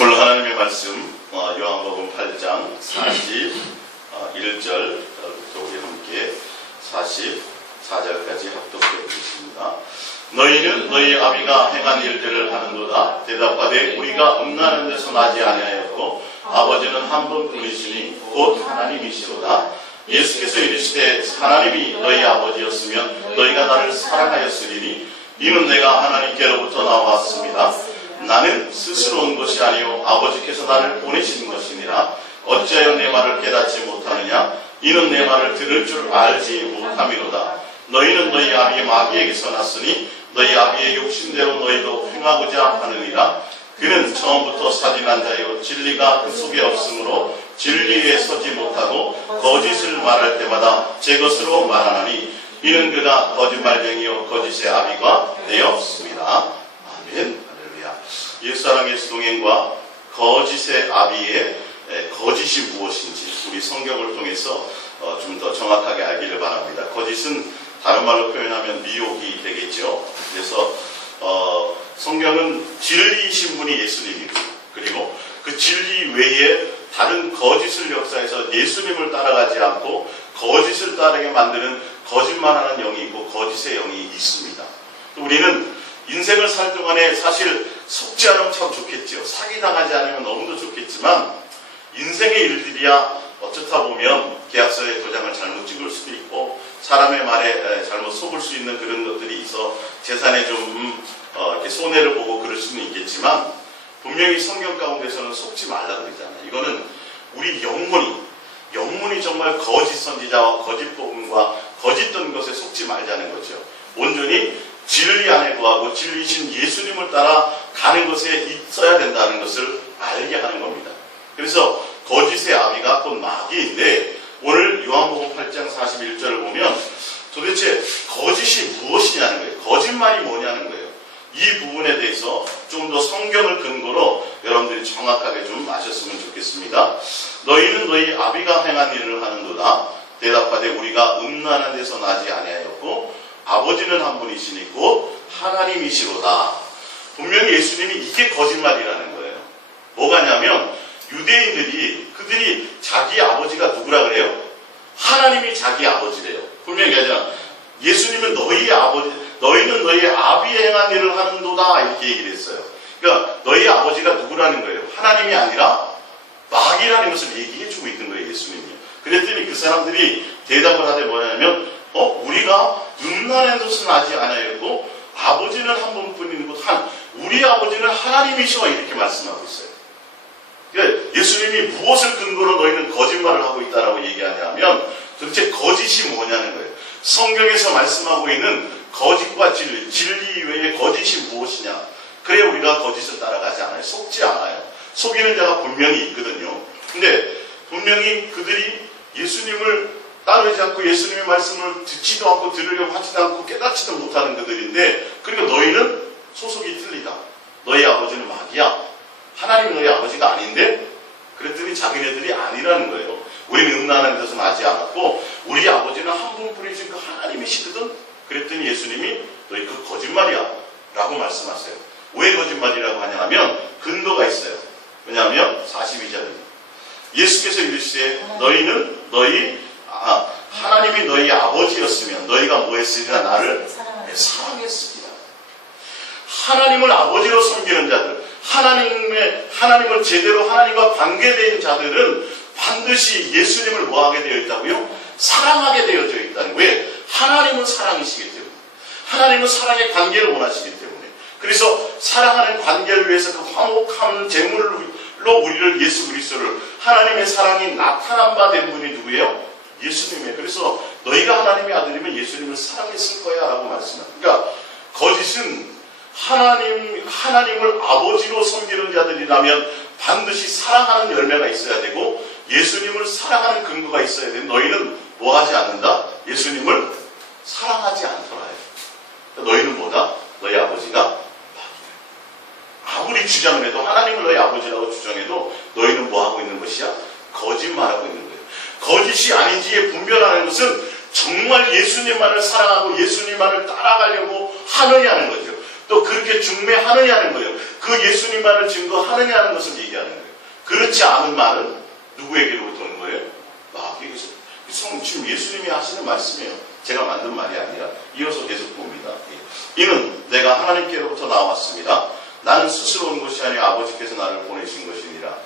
오늘 하나님의 말씀 요한복음 8장 41절부터 우리 함께 44절까지 합독해 보겠습니다. 너희는 너희 아비가 행한 일들을 하는도다. 대답하되 우리가 음란한 데서 나지 아니하였고 아버지는 한 분뿐이시니 곧 하나님이시로다. 예수께서 이르시되 하나님이 너희 아버지였으면 너희가 나를 사랑하였으리니 이는 내가 하나님께로부터 나왔습니다. 나는 스스로 온 것이 아니요 아버지께서 나를 보내시는 것이니라. 어찌하여 내 말을 깨닫지 못하느냐? 이는 내 말을 들을 줄 알지 못함이로다. 너희는 너희 아비 마귀에게서 났으니 너희 아비의 욕심대로 너희도 행하고자 하느니라. 그는 처음부터 살인한 자요 진리가 그 속에 없으므로 진리에 서지 못하고 거짓을 말할 때마다 제 것으로 말하나니 이는 그가 거짓말쟁이요 거짓의 아비가 되었습니다. 아멘. 옛사랑 예수 동행과 거짓의 아비의 거짓이 무엇인지 우리 성경을 통해서 좀 더 정확하게 알기를 바랍니다. 거짓은 다른 말로 표현하면 미혹이 되겠죠. 그래서 성경은 진리이신 분이 예수님이고, 그리고 그 진리 외에 다른 거짓을 역사해서 예수님을 따라가지 않고 거짓을 따르게 만드는 거짓말하는 영이 있고 거짓의 영이 있습니다. 우리는 인생을 살 동안에 사실 속지 않으면 참 좋겠죠. 사기당하지 않으면 너무도 좋겠지만 인생의 일들이야 어쩌다 보면 계약서에 도장을 잘못 찍을 수도 있고 사람의 말에 잘못 속을 수 있는 그런 것들이 있어 재산에 좀 이렇게 손해를 보고 그럴 수는 있겠지만 분명히 성경 가운데서는 속지 말라 그러잖아요. 이거는 우리 영문이 정말 거짓 선지자와 거짓 복음과 거짓된 것에 속지 말자는 거죠. 온전히 진리 안에 거하고 진리이신 예수님을 따라 가는 것에 있어야 된다는 것을 알게 하는 겁니다. 그래서 거짓의 아비가 곧 마귀인데 오늘 요한복음 8장 41절을 보면 도대체 거짓이 무엇이냐는 거예요. 거짓말이 뭐냐는 거예요. 이 부분에 대해서 좀 더 성경을 근거로 여러분들이 정확하게 좀 아셨으면 좋겠습니다. 너희는 너희 아비가 행한 일을 하는도다. 대답하되 우리가 음란한 데서 나지 아니하였고 아버지는 한 분이시니 곧 하나님이시로다. 분명히 예수님이 이게 거짓말이라는 거예요. 뭐가냐면 유대인들이 그들이 자기 아버지가 누구라 그래요? 하나님이 자기 아버지래요. 분명히 하잖아. 예수님은 너희의 아버지, 너희는 너희의 아비의 행한 일을 하는도다 이렇게 얘기를 했어요. 그러니까 너희의 아버지가 누구라는 거예요? 하나님이 아니라 마귀라는 것을 얘기해주고 있는 거예요. 예수님이. 그랬더니 그 사람들이 대답을 하되 뭐냐면 우리가 음란한 것은 나지 않아였고 아버지는 한 분뿐인 것 우리 아버지는 하나님이시와 이렇게 말씀하고 있어요. 그러니까 예수님이 무엇을 근거로 너희는 거짓말을 하고 있다라고 얘기하냐면 도대체 거짓이 뭐냐는 거예요. 성경에서 말씀하고 있는 거짓과 진리 외에 거짓이 무엇이냐. 그래 우리가 거짓을 따라가지 않아요. 속지 않아요. 속이는 자가 분명히 있거든요. 근데 분명히 그들이 예수님을 따르지 않고 예수님의 말씀을 듣지도 않고 들으려고 하지도 않고 깨닫지도 못하는 그들인데 그리고 너희는 소속이 틀리다. 너희 아버지는 마귀야. 하나님이 너희 아버지가 아닌데 그랬더니 자기네들이 아니라는 거예요. 우리는 음란한 데서 나지 않았고 우리 아버지는 한 분뿐이신 그 하나님이시거든. 그랬더니 예수님이 너희 그 거짓말이야 라고 말씀하세요. 왜 거짓말이라고 하냐면 근거가 있어요. 왜냐하면 42절입니다. 예수께서 이르시되 너희는 하나님이 너희 아버지였으면 너희가 뭐 했으니까 나를 사랑했습니다. 하나님을 아버지로 섬기는 자들, 하나님을 제대로 하나님과 관계된 자들은 반드시 예수님을 뭐하게 되어 있다고요? 사랑하게 되어져 있다는 거예요. 왜? 하나님은 사랑이시기 때문에. 하나님은 사랑의 관계를 원하시기 때문에. 그래서 사랑하는 관계를 위해서 그 화목한 제물로 우리를 예수 그리스도를 하나님의 사랑이 나타난 바 된 분이 누구예요? 예수님이에요. 그래서 너희가 하나님의 아들이면 예수님을 사랑했을 거야 라고 말씀합니다. 그러니까 거짓은 하나님을 아버지로 섬기는 자들이라면 반드시 사랑하는 열매가 있어야 되고 예수님을 사랑하는 근거가 있어야 돼. 너희는 뭐 하지 않는다? 예수님을 사랑하지 않더라. 너희는 뭐다? 너희 아버지가 아무리 주장을 해도 하나님을 너희 아버지라고 주장해도 너희는 뭐 하고 있는 것이야? 거짓말하고 있는 거예요. 거짓이 아닌지에 분별하는 것은 정말 예수님만을 사랑하고 예수님만을 따라가려고 하느냐는 거죠. 또 그렇게 중매하느냐는 거예요. 그 예수님만을 증거하느냐는 것을 얘기하는 거예요. 그렇지 않은 말은 누구에게로부터 오는 거예요? 마귀에게서. 지금 예수님이 하시는 말씀이에요. 제가 만든 말이 아니라 이어서 계속 봅니다. 이는 내가 하나님께로부터 나왔습니다. 나는 스스로 온 것이 아니라 아버지께서 나를 보내신 것이니라.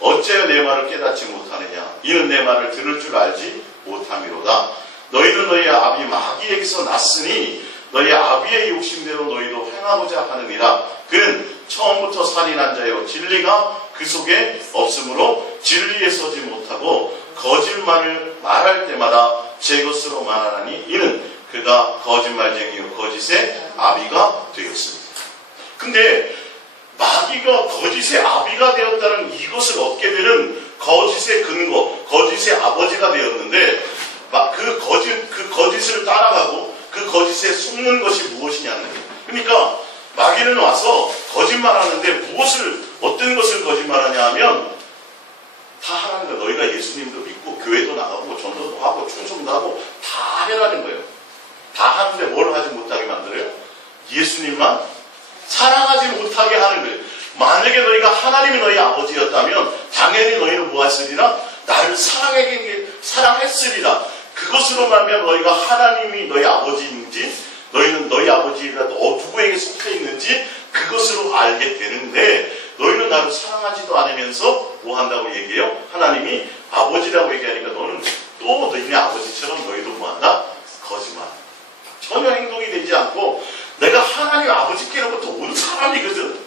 어째여 내 말을 깨닫지 못하느냐? 이는 내 말을 들을 줄 알지 못함이로다. 너희는 너희 아비 마귀에게서 났으니 너희 아비의 욕심대로 너희도 행하고자 하느니라. 그는 처음부터 살인한 자요 진리가 그 속에 없으므로 진리에 서지 못하고 거짓말을 말할 때마다 제 것으로 말하나니 이는 그가 거짓말쟁이요 거짓의 아비가 되었습니다. 근데 마귀가 거짓의 아비가 되었다는 이것을 얻게 되는 거짓의 근거, 거짓의 아버지가 되었는데 그 거짓을 따라가고 그 거짓에 속는 것이 무엇이냐는 거예요. 그러니까 마귀는 와서 거짓말하는데 어떤 것을 거짓말하냐 하면 다 하라는 거예요. 너희가 예수님도 믿고 교회도 나가고 전도도 하고 충성도 하고 다 해라는 거예요. 다 하는데 뭘 하지 못하게 만들어요? 예수님만 사랑하지 못하게 하는 거예요. 만약에 너희가 하나님이 너희 아버지였다면 당연히 너희는 뭐했으리라? 나를 사랑했으리라. 그것으로 말하면 너희가 하나님이 너희 아버지인지 너희는 너희 아버지가 누구에게 속해 있는지 그것으로 알게 되는데 너희는 나를 사랑하지도 않으면서 뭐 한다고 얘기해요? 하나님이 아버지라고 얘기하니까 너는 또 너희네 아버지처럼 너희도 뭐 한다? 거짓말. 전혀 행동이 되지 않고 내가 하나님 아버지께로부터 온 사람이거든.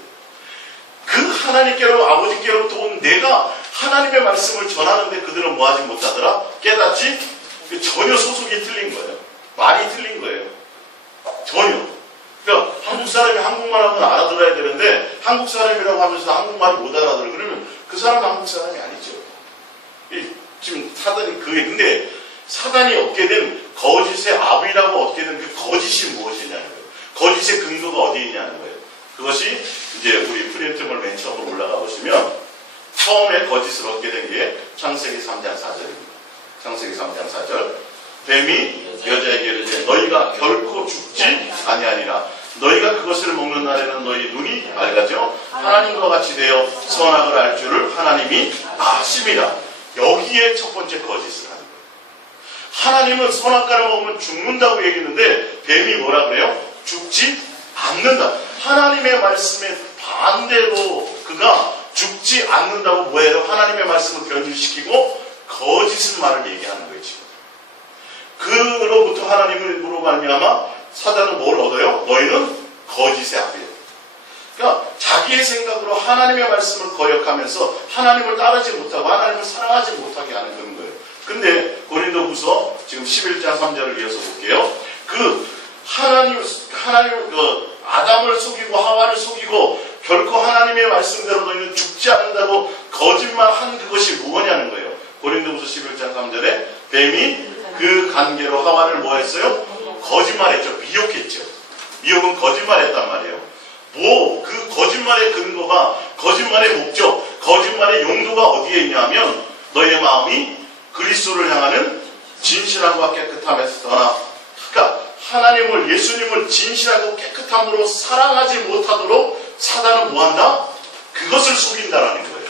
그 하나님께로 아버지께로부터 온 내가 하나님의 말씀을 전하는데 그들은 뭐 하지 못하더라? 깨닫지? 전혀 소속이 틀린 거예요. 말이 틀린 거예요. 전혀. 그러니까 한국 사람이 한국말 하면 알아들어야 되는데 한국 사람이라고 하면서 한국말 못 알아들어. 그러면 그 사람은 한국 사람이 아니죠. 지금 사단이 근데 사단이 얻게 된 거짓의 아비라고 얻게 된 그 거짓이 무엇이냐는 거예요. 거짓의 근거가 어디에 있냐는 거예요. 그것이 이제 우리 프린트물 맨 처음으로 올라가 보시면 처음에 거짓을 얻게 된 게 창세기 3장 4절입니다. 창세기 3장 4절. 뱀이 여자에게 이르되 너희가 결코 죽지 아니하니라. 너희가 그것을 먹는 날에는 너희 눈이 밝아져 하나님과 같이 되어 선악을 알 줄을 하나님이 아심이라. 여기에 첫 번째 거짓을 하는 거예요. 하나님은 선악과를 먹으면 죽는다고 얘기했는데 뱀이 뭐라 그래요? 죽지 않는다. 하나님의 말씀에 반대로 그가 죽지 않는다고 뭐예요? 하나님의 말씀을 변질시키고 거짓을 말을 얘기하는 거예요. 지금. 그로부터 하나님으로 말미암아 사단은 뭘 얻어요? 너희는 거짓의 아비예요. 그러니까 자기의 생각으로 하나님의 말씀을 거역하면서 하나님을 따르지 못하고 하나님을 사랑하지 못하게 하는 그런 거예요. 근데 고린도후서 지금 11장 3절을 이어서 볼게요. 하나님 아담을 속이고 하와를 속이고 결코 하나님의 말씀대로 너희는 죽지 않는다고 거짓말한 그것이 무엇이냐는 거예요. 고린도후서 11장 3절에 뱀이 그 관계로 하와를 뭐 했어요? 거짓말했죠. 미혹했죠. 미혹은 거짓말했단 말이에요. 그 거짓말의 근거가 거짓말의 목적, 거짓말의 용도가 어디에 있냐면 너희의 마음이 그리스도를 향하는 진실함과 깨끗함에서 떠나 그러니까 하나님을 예수님을 진실하고 깨끗함으로 사랑하지 못하도록 사단은 뭐한다? 그것을 속인다라는 거예요.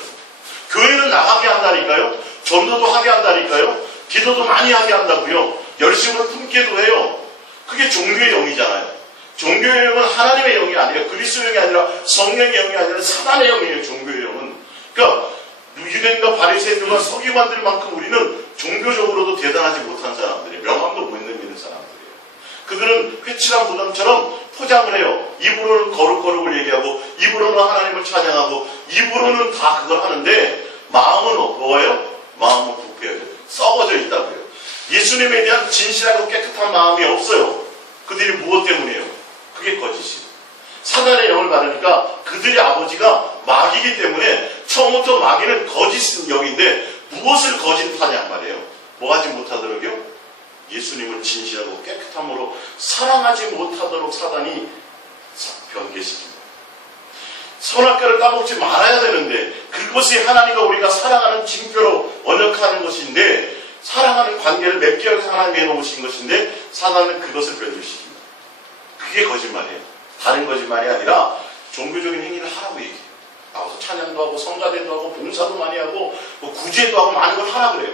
교회는 나가게 한다니까요. 전도도 하게 한다니까요. 기도도 많이 하게 한다고요. 열심을 품게도 해요. 그게 종교의 영이잖아요. 종교의 영은 하나님의 영이 아니에요. 그리스도의 영이 아니라 성령의 영이 아니라 사단의 영이에요. 종교의 영은. 그러니까 유대인과 바리새인들과 서기관들만큼 우리는 종교적으로도 대단하지 못한 사람들이에요. 명함도 못 남기는 사람들이에요. 그들은 회칠한 무덤처럼 포장을 해요. 입으로는 거룩거룩을 얘기하고 입으로는 하나님을 찬양하고 입으로는 다 그걸 하는데 마음은 뭐예요? 마음은 부패해요. 썩어져 있다고요. 예수님에 대한 진실하고 깨끗한 마음이 없어요. 그들이 무엇 때문이에요? 그게 거짓이에요. 사단의 영을 받으니까 그들의 아버지가 마귀이기 때문에 처음부터 마귀는 거짓 영인데 무엇을 거짓하냐 말이에요. 뭐 하지 못하도록요? 예수님을 진실하고 깨끗함으로 사랑하지 못하도록 사단이 변개시킵니다. 선악과를 따먹지 말아야 되는데 그것이 하나님과 우리가 사랑하는 징표로 언역하는 것인데 사랑하는 관계를 맺기 위해서 하나님이 해놓으신 것인데 사단은 그것을 변질시킵니다. 그게 거짓말이에요. 다른 거짓말이 아니라 종교적인 행위를 하라고 얘기해요. 나와서 찬양도 하고 성가대도 하고 봉사도 많이 하고 뭐 구제도 하고 많은 걸 하라 그래요.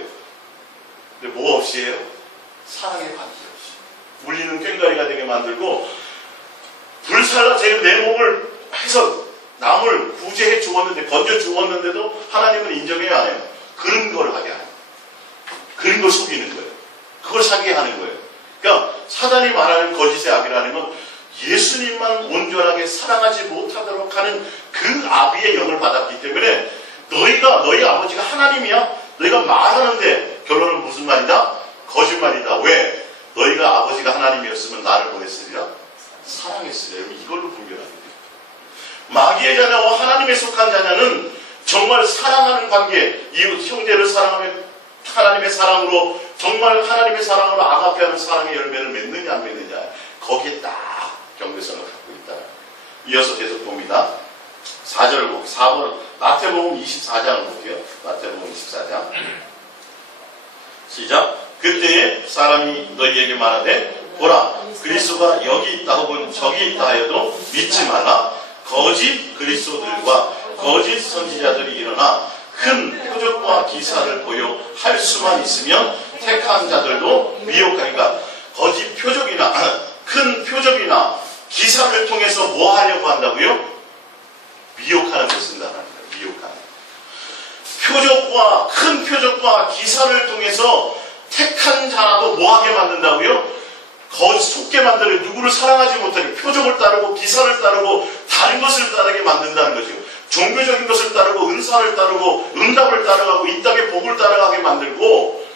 근데 뭐 없이 해요? 사랑의 관계 없이. 우리는 꽹과리가 되게 만들고 불살라 제가 내 몸을 해서 남을 구제해 주었는데 건져 주었는데도 하나님은 인정해야 안 해요. 그런 걸 하게 하는 거예요. 그런 걸 속이는 거예요. 그걸 사게 하는 거예요. 그러니까 사단이 말하는 거짓의 악이라는 건 예수님만 온전하게 사랑하지 못하도록 하는 그 아비의 영을 받았기 때문에 너희 아버지가 하나님이야? 너희가 말하는데 결론은 무슨 말이다? 거짓말이다. 왜? 너희가 아버지가 하나님이었으면 나를 뭐 했으리라? 사랑했으리라. 이걸로 분별하는 거예요. 마귀의 자녀와 하나님에 속한 자녀는 정말 사랑하는 관계, 이웃 형제를 사랑하며 하나님의 사랑으로 정말 하나님의 사랑으로 아가페하는 사랑의 열매를 맺느냐 안 맺느냐 거기에 딱 경계선을 갖고 있다. 이어서 계속 봅니다. 4절을 볼게요. 4번 마태복음 24장을 볼게요. 마태복음 24장 시작. 그때에 사람이 너희에게 말하되 보라 그리스도가 여기 있다 혹은 저기 있다 하여도 믿지 말라. 거짓 그리스도들과 거짓 선지자들이 일어나 큰 표적과 기사를 보여 할 수만 있으면 택한 자들도 미혹하니까 거짓 표적이나 큰 표적이나 기사를 통해서 뭐 하려고 한다고요? 미혹하는 걸 쓴다는 거예요. 미혹하는. 표적과 큰 표적과 기사를 통해서 택한 자라도 뭐하게 만든다고요? 속게 만들어요. 누구를 사랑하지 못하게 표적을 따르고 기사를 따르고 다른 것을 따르게 만든다는 거죠. 종교적인 것을 따르고 은사를 따르고 응답을 따라가고 이 땅의 복을 따라가게 만들고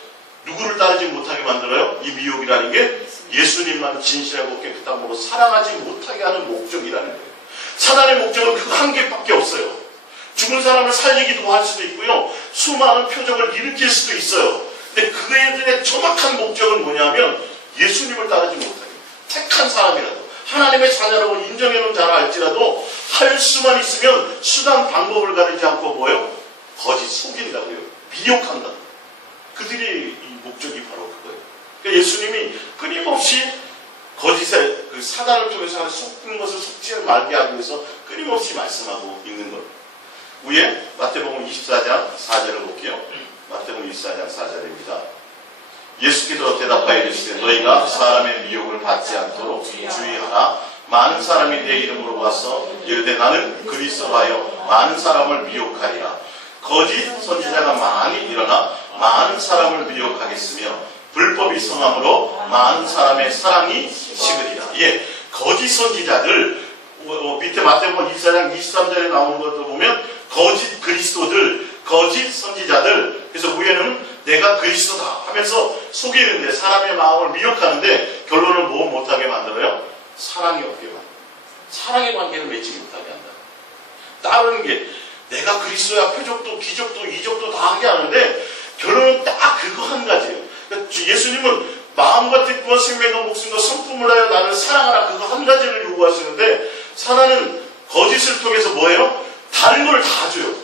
누구를 따르지 못하게 만들어요? 이 미혹이라는 게 예수님만 진실하고 깨끗함으로 사랑하지 못하게 하는 목적이라는 거예요. 사단의 목적은 그 한 개밖에 없어요. 죽은 사람을 살리기도 할 수도 있고요. 수많은 표적을 일으킬 수도 있어요. 근데 그에 정확한 목적은 뭐냐면 예수님을 따르지 못하게 택한 사람이라도 하나님의 자녀라고 인정해놓은 자라 할지라도 할 수만 있으면 수단 방법을 가리지 않고 뭐예요? 거짓 속인다고요. 미혹한다. 그들의 이 목적이 바로 그거예요. 그러니까 예수님이 끊임없이 거짓의 그 사단을 통해서 하는 속는 것을 속지 말게 하기 위해서 끊임없이 말씀하고 있는 거예요. 위에 마태복음 24장 4절을 볼게요. 마태복음 24장 4절입니다. 예수께서 대답하여 이르시되 너희가 사람의 미혹을 받지 않도록 주의하라. 많은 사람이 내 이름으로 와서 이르되 나는 그리스도라 하여 많은 사람을 미혹하리라. 거짓 선지자가 많이 일어나 많은 사람을 미혹하겠으며 불법이 성함으로 많은 사람의 사랑이 식으리라. 예, 거짓 선지자들 밑에 마태복음 24장 23절에 나오는 것도 보면 거짓 그리스도들, 거짓 선지자들. 그래서 위에는 내가 그리스도다 하면서 속이는데 사람의 마음을 미혹하는데 결론은 뭐 못하게 만들어요? 사랑이 없게 만들어요. 사랑의 관계를 맺지 못하게 한다. 다른 게 내가 그리스도야 표적도 기적도 이적도 다 하게 하는데 결론은 딱 그거 한 가지예요. 그러니까 예수님은 마음과 뜻과 생명과 목숨과 성품을 하여 나를 사랑하라 그거 한 가지를 요구하시는데 사단은 거짓을 통해서 뭐예요? 다른 걸 다 줘요.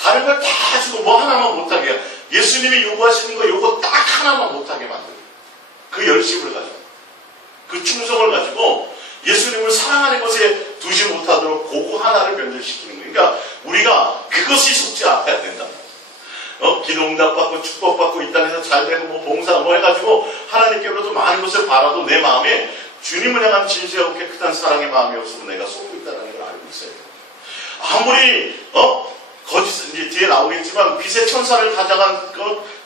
다른 걸 다 주고 뭐 하나만 못하게 해요. 예수님이 요구하시는 거 요거 딱 하나만 못하게 만들어요. 그 열심을 가지고 그 충성을 가지고 예수님을 사랑하는 것에 두지 못하도록 그거 하나를 변절시키는 거예요. 그러니까 우리가 그것이 속지 않아야 된다. 기도 응답받고 축복받고 이 땅에서 잘되고 뭐 봉사 뭐 해가지고 하나님께로부터 많은 것을 바라도 내 마음에 주님을 향한 진실하고 깨끗한 사랑의 마음이 없으면 내가 속고 있다는 걸 알고 있어야 돼요. 아무리 거짓 이제 뒤에 나오겠지만 빛의 천사를 다정한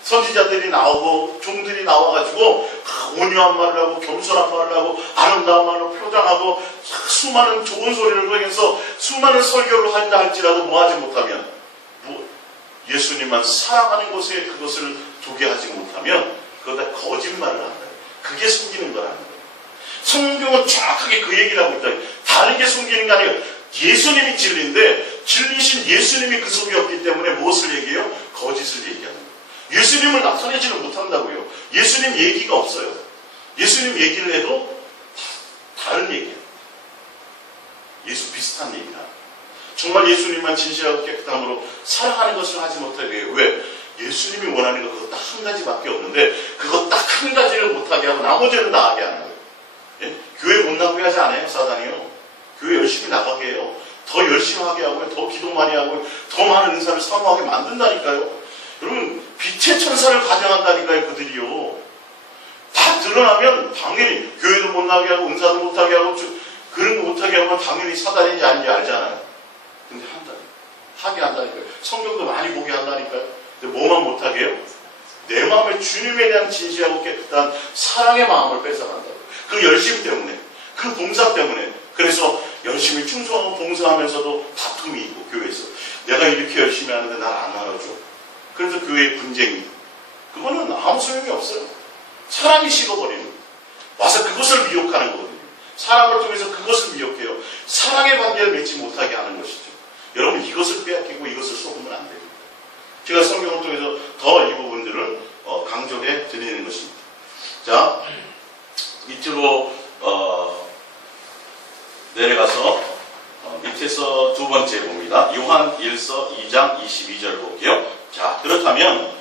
선지자들이 나오고 종들이 나와가지고 온유한 말을 하고 겸손한 말을 하고 아름다운 말로 표장하고 수많은 좋은 소리를 통해서 수많은 설교를 한다 할지라도 뭐하지 못하면 예수님만 사랑하는 곳에 그것을 두게 하지 못하면 그거다 거짓말을 한다. 그게 숨기는 거라는 거예요. 성경은 정확하게 그 얘기를 하고 있다. 다른 게 숨기는 게 아니라 예수님이 진리인데 진리신 예수님이 그 속에 없기 때문에 무엇을 얘기해요? 거짓을 얘기하는 거예요. 예수님을 나타내지는 못한다고요. 예수님 얘기가 없어요. 예수님 얘기를 해도 다른 얘기예요. 예수 비슷한 얘기나. 정말 예수님만 진실하고 깨끗함으로 사랑하는 것을 하지 못하게 해요. 왜? 예수님이 원하는 거 그거 딱 한 가지밖에 없는데 그거 딱 한 가지를 못하게 하고 나머지는 다 하게 하는 거예요. 예? 교회 못 나가게 하지 않아요? 사단이요. 교회 열심히 나가게 해요. 더 열심히 하게 하고요. 더 기도 많이 하고 더 많은 은사를 사모하게 만든다니까요. 여러분 빛의 천사를 가장한다니까요. 그들이요. 다 드러나면 당연히 교회도 못 나게 하고 은사도 못하게 하고 그런 거 못하게 하면 당연히 사단인지 아닌지 알잖아요. 근데 한다니까요. 하게 한다니까요. 성경도 많이 보게 한다니까요. 근데 뭐만 못하게 해요? 내 마음에 주님에 대한 진실하고 깨끗한 사랑의 마음을 뺏어간다고요. 그 열심 때문에, 그 봉사 때문에. 그래서 열심히 충성하고 봉사하면서도 다툼이 있고 교회에서 내가 이렇게 열심히 하는데 날 안 알아줘. 그래서 교회의 분쟁이, 그거는 아무 소용이 없어요. 사람이 식어버리는, 와서 그것을 미혹하는 거거든요. 사람을 통해서 그것을 미혹해요. 사랑의 관계를 맺지 못하게 하는 것이죠. 여러분 이것을 빼앗기고 이것을 속으면 안 됩니다. 제가 성경을 통해서 더 이 부분들을 강조해 드리는 것입니다. 자, 밑으로 내려가서 밑에서 두 번째 봅니다. 요한 1서 2장 22절 볼게요. 자, 그렇다면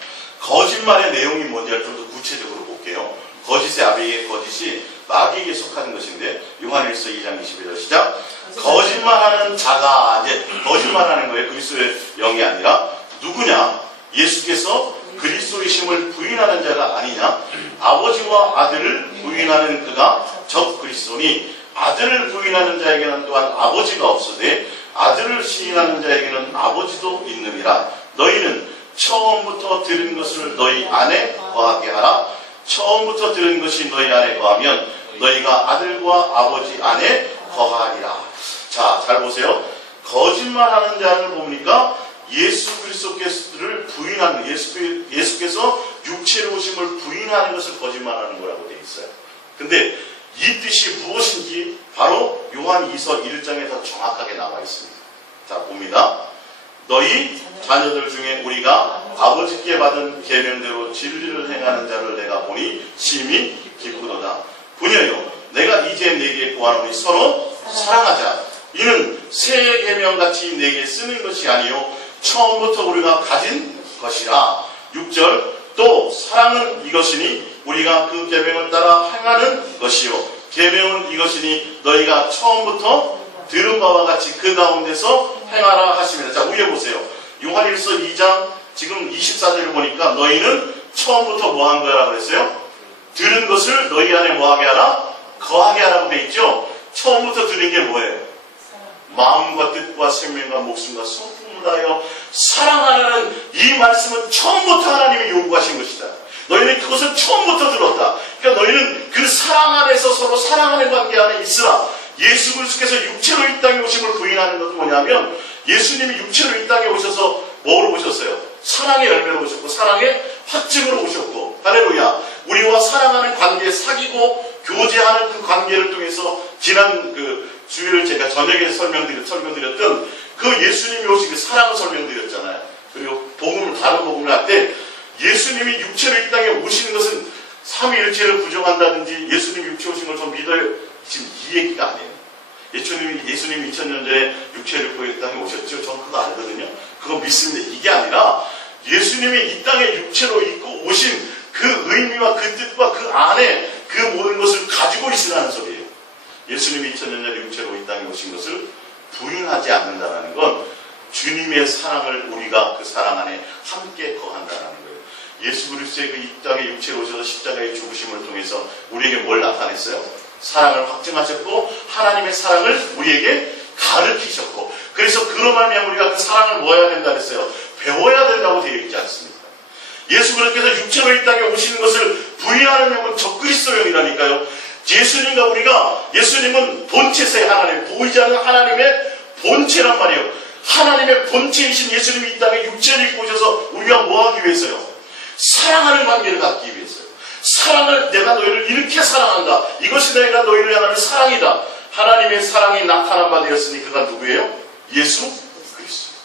거짓말의 내용이 뭔지를 좀 더 구체적으로 볼게요. 거짓의 아비의 거짓이 마귀에게 속하는 것인데 요한 1서 2장 22절 시작. 거짓말하는 자가, 이제 거짓말하는 거예요. 그리스도의 영이 아니라 누구냐? 예수께서 그리스도이심을 부인하는 자가 아니냐? 아버지와 아들을 부인하는 그가 적 그리스도니 아들을 부인하는 자에게는 또한 아버지가 없으되 아들을 시인하는 자에게는 아버지도 있느니라. 너희는 처음부터 들은 것을 너희 안에 거하게 하라. 처음부터 들은 것이 너희 안에 거하면 너희가 아들과 아버지 안에 거하리라. 자, 잘 보세요. 거짓말하는 자를 보니까 예수 그리스도를 부인하는, 예수께서 육체로 오심을 부인하는 것을 거짓말하는 거라고 되어 있어요. 근데 이 뜻이 무엇인지 바로 요한 2서 1장에 더 정확하게 나와 있습니다. 자, 봅니다. 너희 자녀들 중에 우리가 아버지께 받은 계명대로 진리를 행하는 자를 내가 보니 심히 기쁘도다. 부녀여, 내가 이제 네게 구하노니 서로 사랑하자. 이는 새 계명같이 네게 쓰는 것이 아니요 처음부터 우리가 가진 것이라. 6절, 또 사랑은 이것이니 우리가 그 계명을 따라 행하는 것이요 계명은 이것이니 너희가 처음부터 들은 바와 같이 그 가운데서 행하라 하십니다. 자, 위에 보세요. 요한 1서 2장 지금 24절을 보니까 너희는 처음부터 뭐 한 거라고 그랬어요? 들은 것을 너희 안에 뭐 하게 하라? 거하게 하라고 돼 있죠? 처음부터 들은 게 뭐예요? 마음과 뜻과 생명과 목숨과 성품을 다하여 사랑하라는 이 말씀은 처음부터 하나님이 요구하신 것이다. 너희는 그것을 처음부터 들었다. 그러니까 너희는 그 사랑 안에서 서로 사랑하는 관계 안에 있으라. 예수 그리스도께서 육체로 이 땅에 오심을 부인하는 것은 뭐냐면 예수님이 육체로 이 땅에 오셔서 뭐로 오셨어요? 사랑의 열매로 오셨고 사랑의 확증으로 오셨고, 할렐루야. 우리와 사랑하는 관계, 사귀고 교제하는 그 관계를 통해서 지난 그 주일을 제가 저녁에 설명드렸던 그 예수님이 오신 그 사랑을 설명드렸잖아요. 그리고 다른 복음을 할 때 예수님이 육체로 이 땅에 오시는 것은 삼위일체를 부정한다든지 예수님이 육체 오신 걸 좀 믿어요. 지금 이 얘기가 아니에요. 예수님이 2000년 전에 육체를 입고 이 땅에 오셨죠. 저는 그거 알거든요. 그거 믿습니다. 이게 아니라 예수님이 이 땅에 육체로 입고 오신 그 의미와 그 뜻과 그 안에 그 모든 것을 가지고 있으라는 소리예요. 예수님이 2000년 전에 육체로 이 땅에 오신 것을 부인하지 않는다는 건 주님의 사랑을 우리가 그 사랑 안에 함께 거한다는 거예요. 예수 그리스도의 그 이 땅에 육체로 오셔서 십자가의 죽으심을 통해서 우리에게 뭘 나타냈어요? 사랑을 확증하셨고 하나님의 사랑을 우리에게 가르치셨고, 그래서 그로 말미암아 우리가 그 사랑을 뭐 해야 된다 그랬어요? 배워야 된다고 되어 있지 않습니까? 예수 그리스도께서 육체로 이 땅에 오시는 것을 부인하는 영은 적그리스도형이라니까요. 예수님은 본체세 하나님, 보이지 않는 하나님의 본체란 말이에요. 하나님의 본체이신 예수님이 이 땅에 육체를 입고 오셔서 우리가 뭐 하기 위해서요? 사랑하는 관계를 갖기 위해서요. 사랑을, 내가 너희를 이렇게 사랑한다. 이것이 내가 너희를 향하는 사랑이다. 하나님의 사랑이 나타난 바 되었으니 그가 누구예요? 예수 그리스도.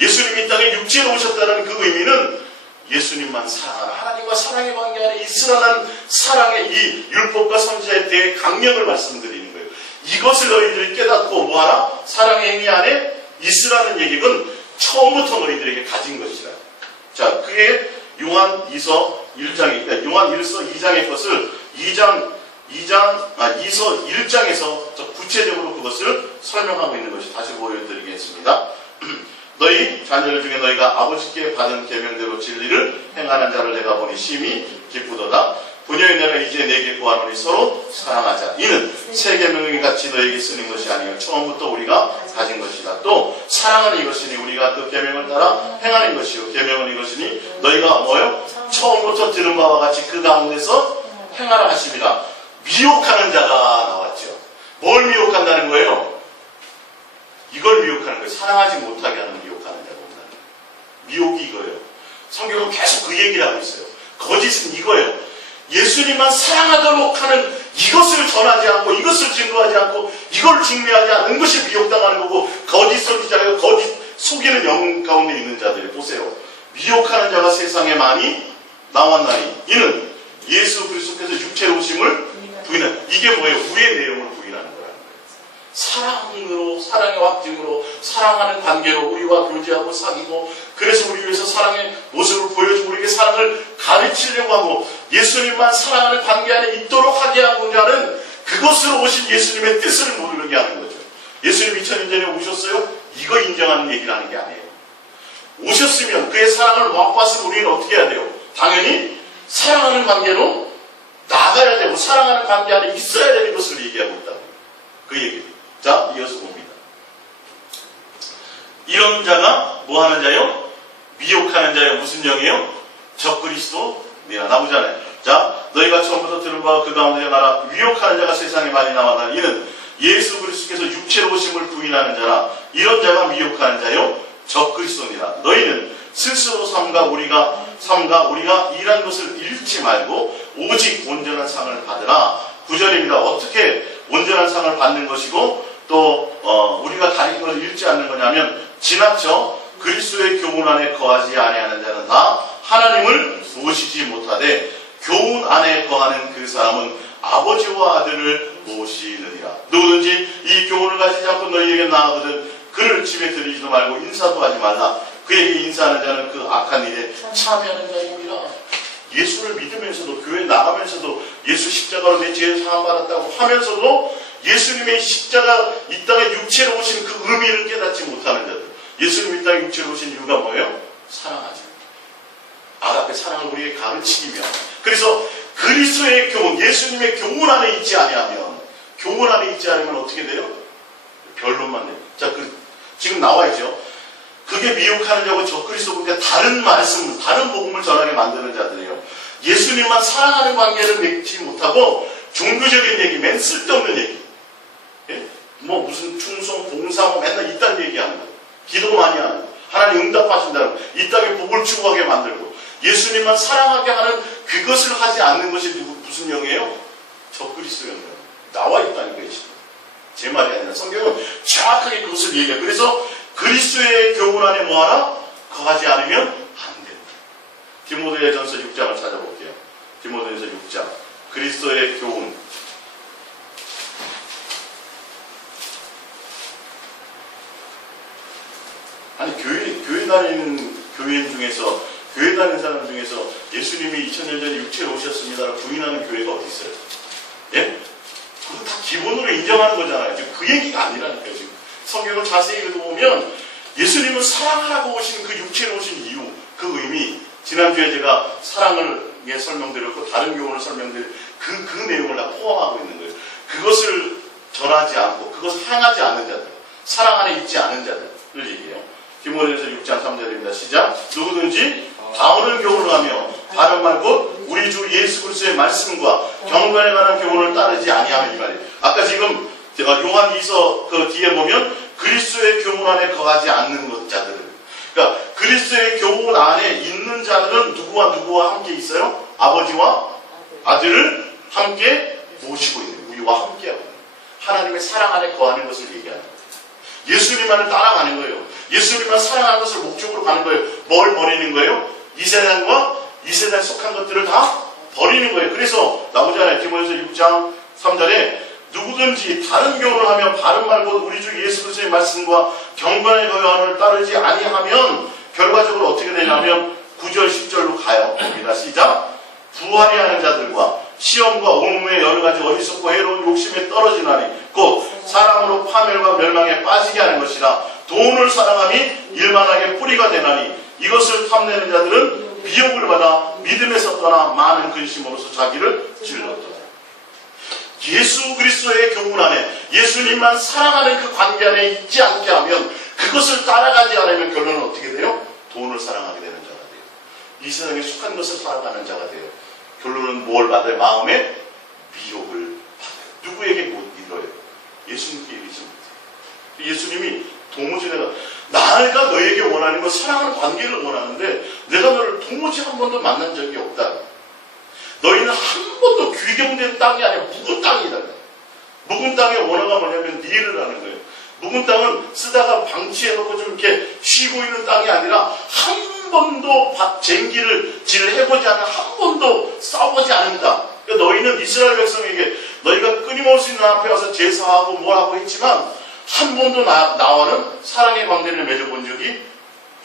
예수님이 이 땅에 육체로 오셨다는 그 의미는 예수님만 사랑하는, 하나님과 사랑의 관계 안에 있으라는 사랑의 이 율법과 선지자에 대해 강령을 말씀드리는 거예요. 이것을 너희들이 깨닫고 뭐하라? 사랑의 행위 안에 있으라는 얘기는 처음부터 너희들에게 가진 것이라. 자, 그게 요한 2서 1장에, 요한 1서 2장의 것을 2장 이서 1장에서 구체적으로 그것을 설명하고 있는 것이 다시 보여드리겠습니다. 너희 자녀들 중에 너희가 아버지께 받은 계명대로 진리를 행하는 자를 내가 보니 심히 기쁘도다. 부녀의 내가 이제 내게 구하노니 서로 사랑하자. 이는 새 계명이 같이 너에게 쓰는 것이 아니요 처음부터 우리가 가진 것이다. 또 사랑은 이것이니 우리가 그 계명을 따라 행하는 것이요 계명은 이것이니 너희가 뭐요? 처음부터 들은 바와 같이 그 가운데서 행하라 하십니다. 미혹하는 자가 나왔죠. 뭘 미혹한다는 거예요? 이걸 미혹하는 거예요. 사랑하지 못하게 하는 미혹하는 자가 온다는 거예요. 미혹이 이거예요. 성경은 계속 그 얘기를 하고 있어요. 거짓은 이거예요. 예수님만 사랑하도록 하는 이것을 전하지 않고 이것을 증거하지 않고 이걸 증명하지 않는 것이 미혹당하는 거고 거짓 선지자가 거짓 속이는 영 가운데 있는 자들이 보세요. 미혹하는 자가 세상에 많이 나왔나니 이는 예수 그리스도께서 육체로 오심을 부인하는 이게 뭐예요? 우의 내용을 부인하는 거라는 거예요. 사랑으로 사랑의 확증으로 사랑하는 관계로 우리와 교제하고 사귀고 그래서 우리 위해서 사랑의 모습을 보여주고 우리에게 사랑을 가르치려고 하고 예수님만 사랑하는 관계 안에 있도록 하게 하고자 하는 그것으로 오신 예수님의 뜻을 모르게 하는 거죠. 예수님 2000년 전에 오셨어요? 이거 인정하는 얘기를 하는 게 아니에요. 오셨으면 그의 사랑을 맛봤으면 우리는 어떻게 해야 돼요? 당연히 사랑하는 관계로 나가야 되고 사랑하는 관계 안에 있어야 되는 것을 얘기하고 있다고. 그 얘기예요. 자, 이어서 봅니다. 이런 자가 뭐 하는 자요? 미혹하는 자요. 무슨 영이에요? 적그리스도니라. 나오잖아요. 자, 너희가 처음부터 들은 바와 그 가운데 행하라. 미혹하는 자가 세상에 많이 나왔나니 이는 예수 그리스도께서 육체로 오심을 부인하는 자라. 이런 자가 미혹하는 자요. 적그리스도니라. 너희는 스스로 삼가 우리가 일한 것을 잃지 말고 오직 온전한 상을 받으라. 9절입니다. 어떻게 온전한 상을 받는 것이고 또 우리가 다른 것을 잃지 않는 거냐면 지나쳐 그리스도의 교훈 안에 거하지 아니하는 자는 다 하나님을 보시지 못하되 교훈 안에 거하는 그 사람은 아버지와 아들을 보시느니라. 누구든지 이 교훈을 가지지 않고 너희에게 나아가거든 그를 집에 들이지도 말고 인사도 하지 말라. 그에게 인사하는 자는 그 악한 일에 참여하는 자입니다. 예수를 믿으면서도 교회 나가면서도 예수 십자가로 내 죄를 사함받았다고 하면서도 예수님의 십자가 이 땅에 육체로 오신 그 의미를 깨닫지 못하는 자들. 예수님 이 땅에 육체로 오신 이유가 뭐예요? 사랑하지. 아가페 사랑을 우리에게 가르치기며 그래서 그리스도의 교훈, 예수님의 교훈 안에 있지 아니하면 교훈 안에 있지 않으면 어떻게 돼요? 변론만 돼요. 자, 지금 나와 있죠. 그게 미혹하는 자고 적그리스도 그러니까 다른 말씀, 다른 복음을 전하게 만드는 자들이에요. 예수님만 사랑하는 관계를 맺지 못하고 종교적인 얘기, 맨 쓸데없는 얘기. 예? 뭐 무슨 충성, 봉사, 뭐 맨날 이딴 얘기하는 거. 기도 많이 하는 거. 하나님 응답하신다는 거. 이 땅에 복을 추구하게 만들고 예수님만 사랑하게 하는 그것을 하지 않는 것이 무슨 영이에요? 적그리스도 영이에요. 나와 있다는 것이. 제 말이 아니라 성경은 정확하게 그것을 얘기해요. 그래서 그리스도의 교훈 안에 뭐하라? 거하지 않으면 안 된다. 디모데전서 6장을 찾아볼게요. 디모데전서 6장. 그리스도의 교훈. 아니, 교회 다니는 교인 중에서, 교회 다니는 사람 중에서 예수님이 2000년 전에 육체로 오셨습니다라고 부인하는 교회가 어디 있어요? 예? 그거 다 기본으로 인정하는 거잖아요. 지금 그 얘기가 아니라니까요, 지금. 성경을 자세히 읽어보면 예수님은 사랑하라고 오신 그 육체로 오신 이유, 그 의미, 지난주에 제가 사랑을 설명드렸고 다른 교훈을 설명드린 그 내용을 다 포함하고 있는 거예요. 그것을 전하지 않고 그것을 행하지 않는 자들, 사랑 안에 있지 않은 자들을 얘기해요. 디모데전서 6장 3절입니다. 시작. 누구든지 바울은 교훈을 하며 다른 말 곧 우리 주 예수 그리스도의 말씀과 경건에 관한 교훈을 따르지 아니하면 이 말이에요. 아까 지금 요한 2서 그 뒤에 보면 그리스도의 교훈 안에 거하지 않는 것 자들은, 그러니까 그리스도의 교훈 안에 있는 자들은 누구와 함께 있어요? 아버지와 아들을 함께 모시고 있는, 우리와 함께하고 있는 하나님의 사랑 안에 거하는 것을 얘기하는 거예요. 예수님만을 따라가는 거예요. 예수님만 사랑하는 것을 목적으로 가는 거예요. 뭘 버리는 거예요? 이 세상과 이 세상에 속한 것들을 다 버리는 거예요. 그래서 나오잖아요. 디모데전서 6장 3절에 누구든지 다른 교훈을 하며 바른 말 곧 우리 주 예수 그리스도의 말씀과 경건의 교훈을 따르지 아니하면 결과적으로 어떻게 되냐면 9절 10절로 가요. 봅니다. 시작. 부활이 하는 자들과 시험과 온몸의 여러 가지 어리석고 해로운 욕심에 떨어지나니 곧 사랑으로 파멸과 멸망에 빠지게 하는 것이라. 돈을 사랑함이 일만하게 뿌리가 되나니 이것을 탐내는 자들은 미혹을 받아 믿음에서 떠나 많은 근심으로서 자기를 질렀더라. 예수 그리스도의 교훈 안에 예수님만 사랑하는 그 관계 안에 있지 않게 하면, 그것을 따라가지 않으면 결론은 어떻게 돼요? 돈을 사랑하게 되는 자가 돼요. 이 세상에 속한 것을 살아가는 자가 돼요. 결론은 뭘 받아요? 마음의 미혹을 받아요. 누구에게 못 믿어요? 예수님께 믿지 못해요. 예수님이 도무지 내가 너에게 원하는 건 사랑하는 관계를 원하는데 내가 너를 도무지 한 번도 만난 적이 없다. 너희는 한 번도 귀경된 땅이 아니라 묵은 땅이다. 묵은 땅의 원어가 뭐냐면 니르라는 거예요. 묵은 땅은 쓰다가 방치해놓고 좀 이렇게 쉬고 있는 땅이 아니라 한 번도 쟁기를 해보지 않은, 한 번도 싸우지 않는다. 그러니까 너희는 이스라엘 백성에게 너희가 끊임없이 나 앞에 와서 제사하고 뭘 하고 했지만 한 번도 나와는 사랑의 관계를 맺어본 적이,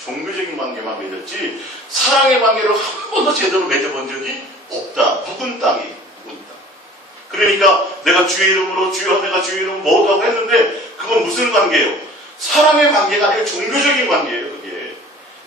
종교적인 관계만 맺었지 사랑의 관계를 한 번도 제대로 맺어본 적이 없다. 묵은 땅이 묵은 땅. 그러니까 내가 주의 이름으로 주여, 내가 주의 이름으로 뭐도 하고 했는데 그건 무슨 관계예요? 사랑의 관계가 아니라 종교적인 관계예요. 그게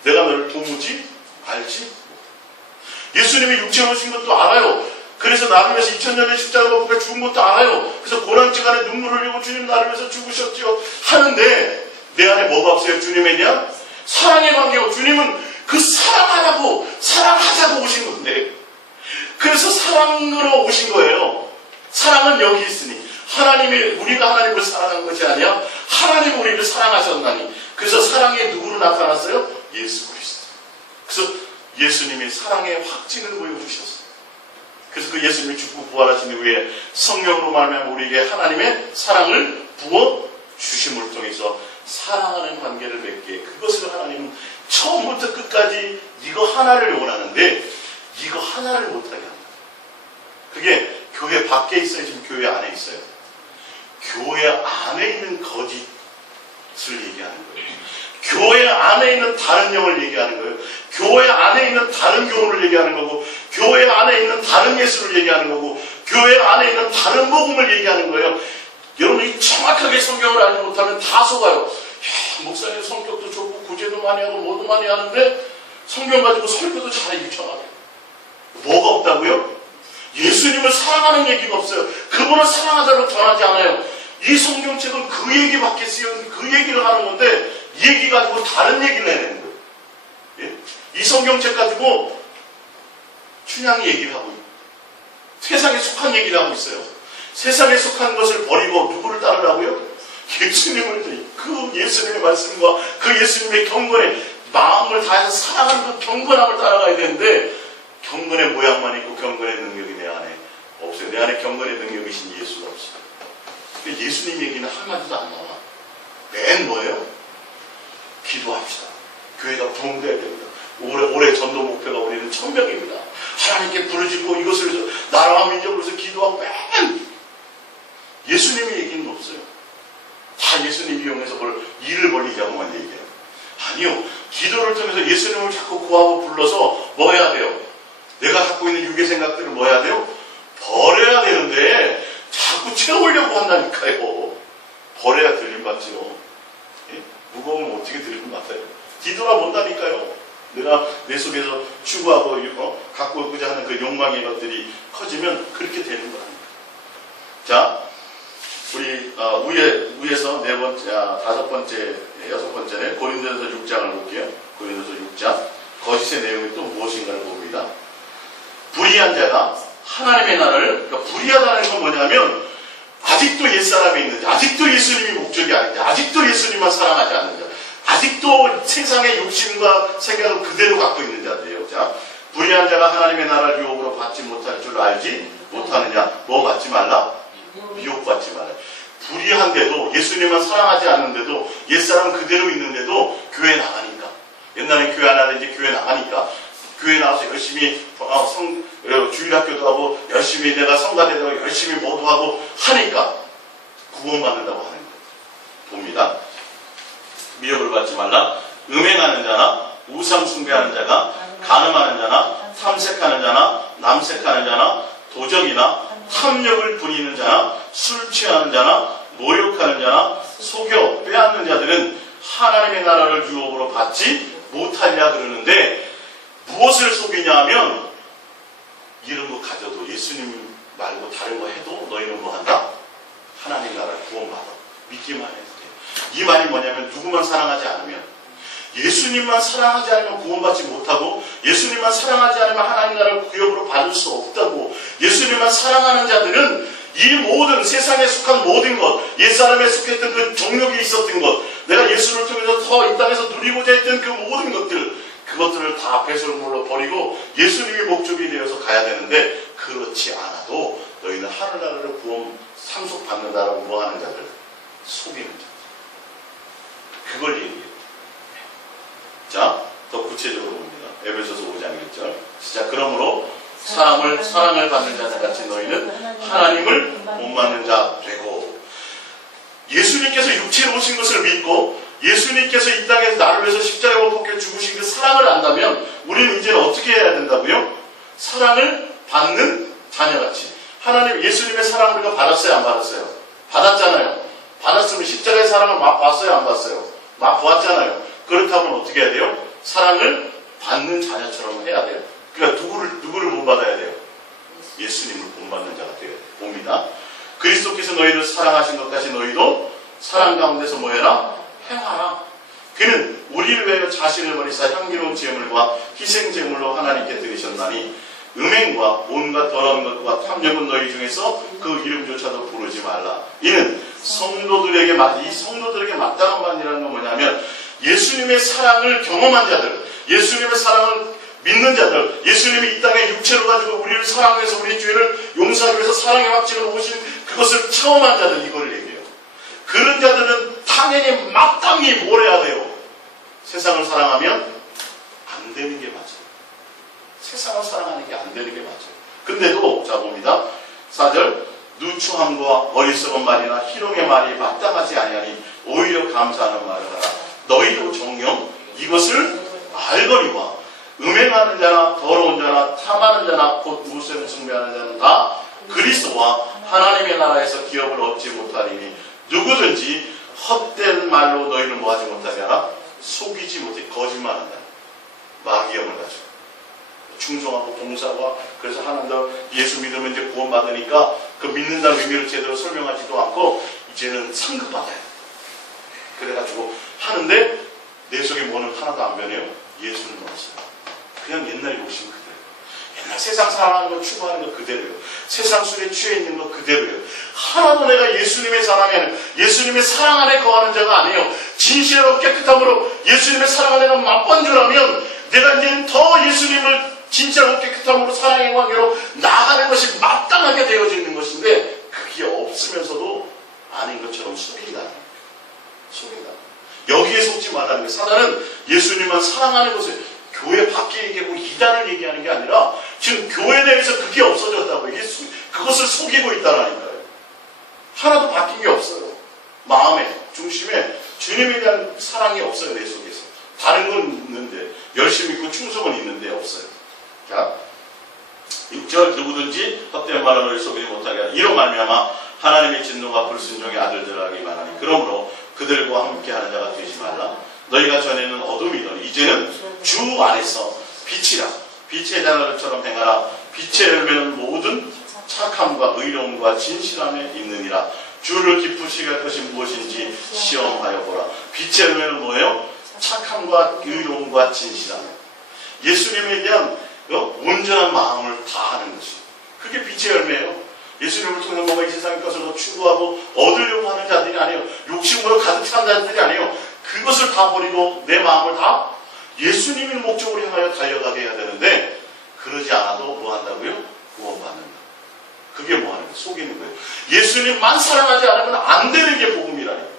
내가 너를 도무지 알지 못해. 예수님이 육체로 오신 것도 알아요. 그래서 나를 위해서 2000년의 십자가 못 박혀 죽은 것도 알아요. 그래서 고난지간에 눈물을 흘리고 주님 나를 위해서 죽으셨죠 하는데 내 안에 뭐가 없어요? 주님에 대한 사랑의 관계고, 주님은 그 사랑하자고 오신 건데, 그래서 사랑으로 오신 거예요. 사랑은 여기 있으니, 우리가 하나님을 사랑한 것이 아니라 하나님 우리를 사랑하셨나니. 그래서 사랑에 누구로 나타났어요? 예수 그리스도. 그래서 예수님이 사랑의 확증을 보여주셨어요. 그래서 그 예수님이 죽고 부활하신 후에 성령으로 말미암아 우리에게 하나님의 사랑을 부어 주심을 통해서 사랑하는 관계를 맺게, 그것을 하나님은 처음부터 끝까지 이거 하나를 원하는데 이거 하나를 못하게 합니다. 그게 교회 밖에 있어요? 지금 교회 안에 있어요? 교회 안에 있는 거짓을 얘기하는 거예요. 교회 안에 있는 다른 영을 얘기하는 거예요. 교회 안에 있는 다른 교훈을 얘기하는 거고, 교회 안에 있는 다른 예수를 얘기하는 거고, 교회 안에 있는 다른 복음을 얘기하는 거예요. 여러분이 정확하게 성경을 알지 못하면 다 속아요. 목사님 성격도 좋고 구제도 많이 하고 뭐도 많이 하는데 성경 가지고 설교도 잘해 유창하게. 뭐가 없다고요? 예수님을 사랑하는 얘기가 없어요. 그분을 사랑하다고 전하지 않아요. 이 성경책은 그 얘기밖에 쓰여있는, 그 얘기를 하는 건데 이 얘기 가지고 다른 얘기를 해내는 거예요. 예? 이 성경책 가지고 춘향 얘기를 하고 있어요. 세상에 속한 얘기를 하고 있어요. 세상에 속한 것을 버리고 누구를 따르라고요? 예수님을, 그 예수님의 말씀과 그 예수님의 경건에 마음을 다해서 사랑하는 그 경건함을 따라가야 되는데, 경건의 모양만 있고 경건의 능력이 내 안에 없어요. 내 안에 경건의 능력이신 예수가 없어요. 예수님 얘기는 한마디도 안 나와. 맨 뭐예요? 기도합시다. 교회가 부흥돼야 됩니다. 올해 전도 목표가 우리는 1000명입니다. 하나님께 부르짖고 이것을 나라와 민족으로서 기도하고 맨 예수님의 얘기는 없어요. 다 예수님 이용해서 일을 벌리자고만 얘기해요. 아니요. 기도를 통해서 예수님을 자꾸 구하고 불러서 뭐 해야 돼요? 내가 갖고 있는 육의 생각들을 뭐 해야 돼요? 버려야 되는데 자꾸 채우려고 한다니까요. 버려야 들림받지요. 예? 무거우면 어떻게 들림받아요? 뒤돌아본다니까요. 내가 내 속에서 추구하고 갖고 오고자 하는 그 욕망의 것들이 커지면 그렇게 되는 거랍니다. 자, 우리 위에서 네 번째, 다섯 번째, 여섯 번째는 고린도전서 6장을 볼게요. 고린도전서 6장. 거짓의 내용이 또 무엇인가를 봅니다. 불의한 자가 하나님의 나라를, 그러니까 불의하다는 건 뭐냐면 아직도 옛사람이 있는지, 아직도 예수님이 목적이 아닌지, 아직도 예수님만 사랑하지 않는 자, 아직도 세상의 욕심과 생각을 그대로 갖고 있는 자들이에요. 자, 불의한 자가 하나님의 나라를 유혹으로 받지 못할 줄 알지 못하느냐. 뭐 받지 말라? 미혹받지 말라. 불의한데도, 예수님만 사랑하지 않는데도, 옛사람 그대로 있는데도 교회 나가니까, 옛날에 교회 안 하는지 교회 나가니까, 교회 나와서 열심히 주일학교도 하고 열심히 내가 성가대도 열심히 모두 하고 하니까 구원받는다고 하는 거예요. 봅니다. 미혹을 받지 말라. 음행하는 자나 우상 숭배하는 자가, 간음하는 자나 탐색하는 자나 남색하는 자나 도적이나 탐욕을 부리는 자나 술 취하는 자나 모욕하는 자나 속여 빼앗는 자들은 하나님의 나라를 유업으로 받지 못하리라 그러는데, 무엇을 속이냐 하면 이런 거 가져도 예수님 말고 다른 거 해도 너희는 뭐 한다? 하나님 나라를 구원받아. 믿기만 해도 돼. 이 말이 뭐냐면 누구만 사랑하지 않으면, 예수님만 사랑하지 않으면 구원받지 못하고, 예수님만 사랑하지 않으면 하나님 나라를 구역으로 받을 수 없다고. 예수님만 사랑하는 자들은 이 모든 세상에 속한 모든 것, 옛사람에 속했던 그 정욕이 있었던 것, 내가 예수를 통해서 더 이 땅에서 누리고자 했던 그 모든 것들, 그것들을 다 배설물로 버리고 예수님이 목적이 되어서 가야 되는데, 그렇지 않아도 너희는 하늘나라를 구원 상속받는다라고 뭐하는 자들, 속이는 자들, 그걸 얘기해요. 자, 더 구체적으로 봅니다. 에베소서 5장 1절. 자, 그러므로 사랑을 받는 자들 같이 너희는 하나님을 못 받는 자 되고, 예수님께서 육체로 오신 것을 믿고 예수님께서 이 땅에서 나를 위해서 십자가에 못 박혀 죽으신 그 사랑을 안다면 우리는 이제는 어떻게 해야 된다고요? 사랑을 받는 자녀같이. 하나님, 예수님의 사랑을 우리가 받았어요, 안 받았어요? 받았잖아요. 받았으면 십자가의 사랑을 맛봤어요, 안 봤어요? 맛보았잖아요. 그렇다면 어떻게 해야 돼요? 사랑을 받는 자녀처럼 해야 돼요. 그러니까 누구를 본받아야 돼요? 예수님을 본받는 자가 되어야 돼요. 봅니다. 그리스도께서 너희를 사랑하신 것까지 너희도 사랑 가운데서 뭐 해라? 행하라. 그는 우리를 위하여 자신을 버리사 향기로운 제물과 희생 제물로 하나님께 드리셨나니 음행과 온갖 더러운 것과 탐욕은 너희 중에서 그 이름조차도 부르지 말라. 이는 성도들에게 마땅한 말이라는 건 뭐냐면, 예수님의 사랑을 경험한 자들, 예수님의 사랑을 믿는 자들, 예수님이 이 땅에 육체로 가지고 우리를 사랑해서 우리 죄를 용서하기 위해서 사랑의 확증으로 오신 그것을 체험한 자들, 이걸 얘기해요. 그런 자들은 당연히 마땅히 뭘 해야 돼요? 세상을 사랑하면 안 되는 게 맞아요. 세상을 사랑하는 게 안 되는 게 맞아요. 근데도 자 봅니다. 4절, 누추함과 어리석은 말이나 희롱의 말이 마땅하지 아니하니 오히려 감사하는 말을 하라. 너희도 정녕 이것을 알거니와 음행하는 자나 더러운 자나 탐하는 자나 곧 무엇을 숭배하는 자는 다 그리스도와 하나님의 나라에서 기업을 얻지 못하리니 누구든지 헛된 말로 너희를 뭐하지 못하게 하라? 속이지 못해. 거짓말한다. 마귀형을 가지고 충성하고 봉사와, 그래서 하나님도 예수 믿으면 이제 구원받으니까 그 믿는다는 의미를 제대로 설명하지도 않고 이제는 상급받아야 돼. 그래가지고 하는데 내 속에 뭐는 하나도 안 변해요. 예수는 없어요. 그냥 옛날 욕심 그대로. 옛날 세상 사랑하는 거 추구하는 거 그대로요. 세상 술에 취해 있는 거 그대로요. 하나도 내가 예수님의 사랑이 아니에요. 예수님의 사랑 안에 거하는 자가 아니에요. 진실하고 깨끗함으로 예수님의 사랑을 내가 맛본 줄 알면 내가 이제는 더 예수님을 진짜로 깨끗함으로 사랑의 관계로 나아가는 것이 마땅하게 되어져 있는 것인데, 그게 없으면서도 아닌 것처럼 속인다. 여기에 속지 말라는 거예요. 사단은 예수님만 사랑하는 것을 교회 밖에 얘기하고 이단을 얘기하는 게 아니라 지금 교회 내에서 그게 없어졌다고. 그것을 속이고 있다라니까요. 하나도 바뀐 게 없어요. 마음의 중심에 주님에 대한 사랑이 없어요. 내 속에서. 다른 건 있는데, 열심히 있고 충성은 있는데 없어요. 자, 6절, 누구든지 헛된 말을 너희 속이지 못하게 하라. 이로 말미암아 하나님의 진노가 불순종의 아들들하기만 하니 그러므로 그들과 함께하는 자가 되지 말라. 너희가 전에는 어둠이더니 이제는 주 안에서 빛이라. 빛의 자녀들처럼 행하라. 빛의 열매는 모든 착함과 의로움과 진실함에 있느니라. 주를 기쁘시게 할 것이 무엇인지 시험하여 보라. 빛의 열매는 뭐예요? 착함과 의로움과 진실함. 예수님에 대한 온전한 마음을 다하는 것이, 그게 빛의 열매예요. 예수님을 통해 뭔가 이 세상의 것을 더 추구하고 얻으려고 하는 자들이 아니에요. 욕심으로 가득 찬 자들이 아니에요. 그것을 다 버리고 내 마음을 다 예수님을 목적으로 향하여 달려가게 해야 되는데, 그러지 않아도 뭐 한다고요? 구원받는다. 그게 뭐 하는 거예요? 속이는 거예요. 예수님만 사랑하지 않으면 안 되는 게 복음이라니까요.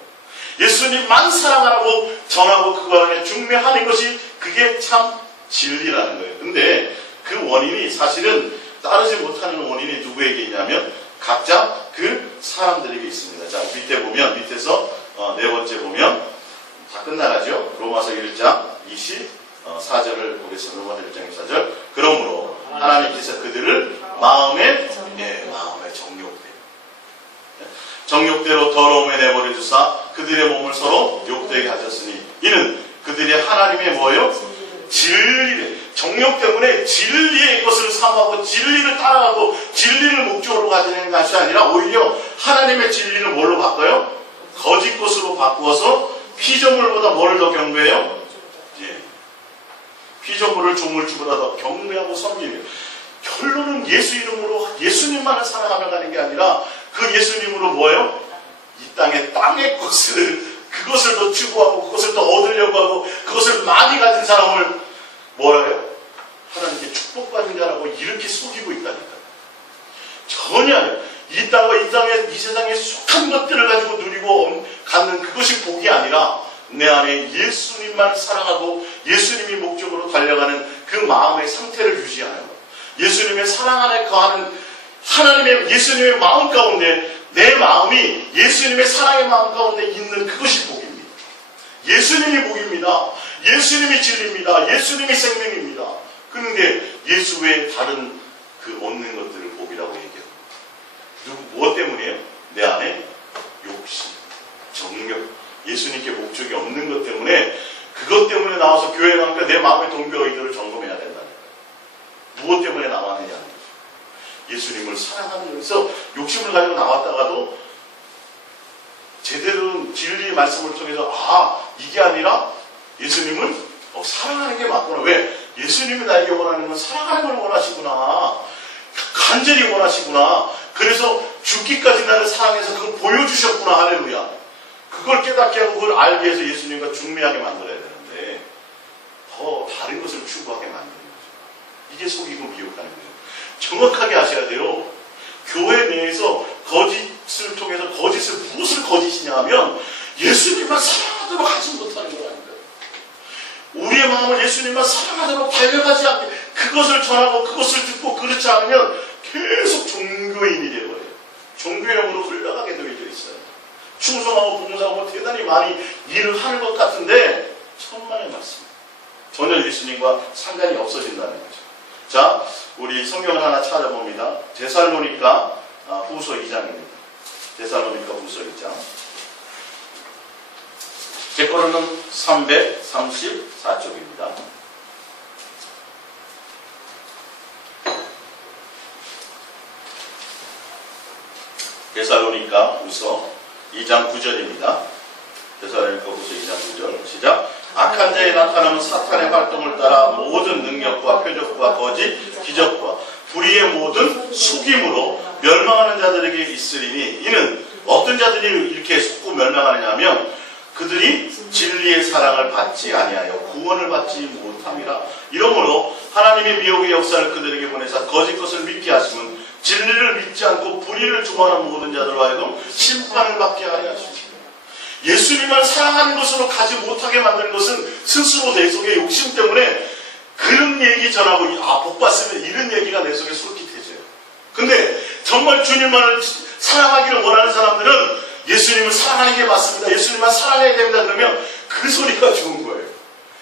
예수님만 사랑하라고 전하고 그거에 중매하는 것이 그게 참 진리라는 거예요. 근데 그 원인이 사실은 따르지 못하는 원인이 누구에게 있냐면 각자 그 사람들에게 있습니다. 자, 밑에 보면, 밑에서 네 번째 보면 다 끝나가죠. 로마서 1장 24절을 보겠습니다. 로마서 1장 24절. 그러므로 하나님께서 그들을 마음에 정욕대로 더러움에 내버려 주사 그들의 몸을 서로 욕되게 하셨으니 이는 그들이 하나님의 뭐예요? 진리를, 정욕 때문에 진리의 것을 삼하고 진리를 따라가고 진리를 목적으로 가지는 것이 아니라 오히려 하나님의 진리를 뭘로 바꿔요? 거짓 것으로 바꾸어서 피조물보다 뭐를 더 경배해요? 예. 피조물을 조물주보다 더 경배하고 섬기는. 결론은 예수 이름으로 예수님만을 사랑하며 가는 게 아니라 그 예수님으로 뭐예요? 이 땅의 것을, 그것을 더 추구하고 그것을 더 얻으려고 하고 그것을 많이 가진 사람을 뭐라고요? 하나님께 축복받은 자라고 이렇게 속이고 있다니까. 전혀 아니에요. 이 땅과 이 세상에 속한 것들을 가지고 누리고 갖는 그것이 복이 아니라 내 안에 예수님만 사랑하고 예수님이 목적으로 달려가는 그 마음의 상태를 유지하는 것. 예수님의 사랑 안에 거하는 하나님의 예수님의 마음 가운데 내 마음이 예수님의 사랑의 마음 가운데 있는 그것이 복입니다. 예수님이 복입니다. 예수님이 진리입니다. 예수님이 생명입니다. 그런데 예수 외에 다른 그 얻는 것들을 복이라고 얘기합니다. 무엇 때문이에요? 내 안에 욕심, 정욕, 예수님께 목적이 없는 것 때문에 그것 때문에 나와서 교회에 나오니까 내 마음의 동기와 의도를 점검해야 된다는 거예요. 무엇 때문에 나왔느냐는 거죠. 예수님을 사랑하면서 욕심을 가지고 나왔다가도 제대로 진리의 말씀을 통해서 이게 아니라 예수님을 사랑하는 게 맞구나. 왜? 예수님이 나에게 원하는 건 사랑하는 걸 원하시구나. 간절히 원하시구나. 그래서 죽기까지 나를 사랑해서 그걸 보여주셨구나. 할렐루야. 그걸 깨닫게 하고 그걸 알게 해서 예수님과 중매하게 만들어야 되는데 더 다른 것을 추구하게 만드는 거죠. 이게 속이고 미혹하는 거예요. 정확하게 아셔야 돼요. 교회 내에서 거짓을 통해서 무엇을 거짓이냐 하면 예수님만 사랑하도록 하지 못하는 거라는 거예요. 우리의 마음을 예수님만 사랑하도록 달려가지 않게 그것을 전하고 그것을 듣고 그렇지 않으면 계속 종교인이 되어버려요. 종교형으로 흘러가게 되어 있어요. 충성하고 봉사하고 대단히 많이 일을 하는 것 같은데 천만의 말씀. 전혀 예수님과 상관이 없어진다는 거죠. 자, 우리 성경을 하나 찾아봅니다. 데살로니가 후서 2장입니다. 데살로니가 후서 2장. 제 거로는 334쪽입니다. 데살로니가 후서 2장 9절입니다. 데살로니가 후서 2장 9절. 시작. 악한 자에 나타나는 사탄의 활동을 따라 모든 능력과 표적과 거짓, 기적과 불의의 모든 속임으로 멸망하는 자들에게 있으리니 이는 어떤 자들이 이렇게 속고 멸망하느냐 하면 그들이 진리의 사랑을 받지 아니하여 구원을 받지 못함이라. 이러므로 하나님의 미혹의 역사를 그들에게 보내사 거짓 것을 믿게 하시면 진리를 믿지 않고 불의를 좋아하는 모든 자들로 하여금 심판을 받게 하려 하십니다. 예수님을 사랑하는 것으로 가지 못하게 만드는 것은 스스로 내 속에 욕심 때문에 그런 얘기 전하고 복 받으면 이런 얘기가 내 속에 솔깃해져요. 근데 정말 주님만을 사랑하기를 원하는 사람들은 예수님을 사랑하는 게 맞습니다. 예수님만 사랑해야 됩니다. 그러면 그 소리가 좋은 거예요.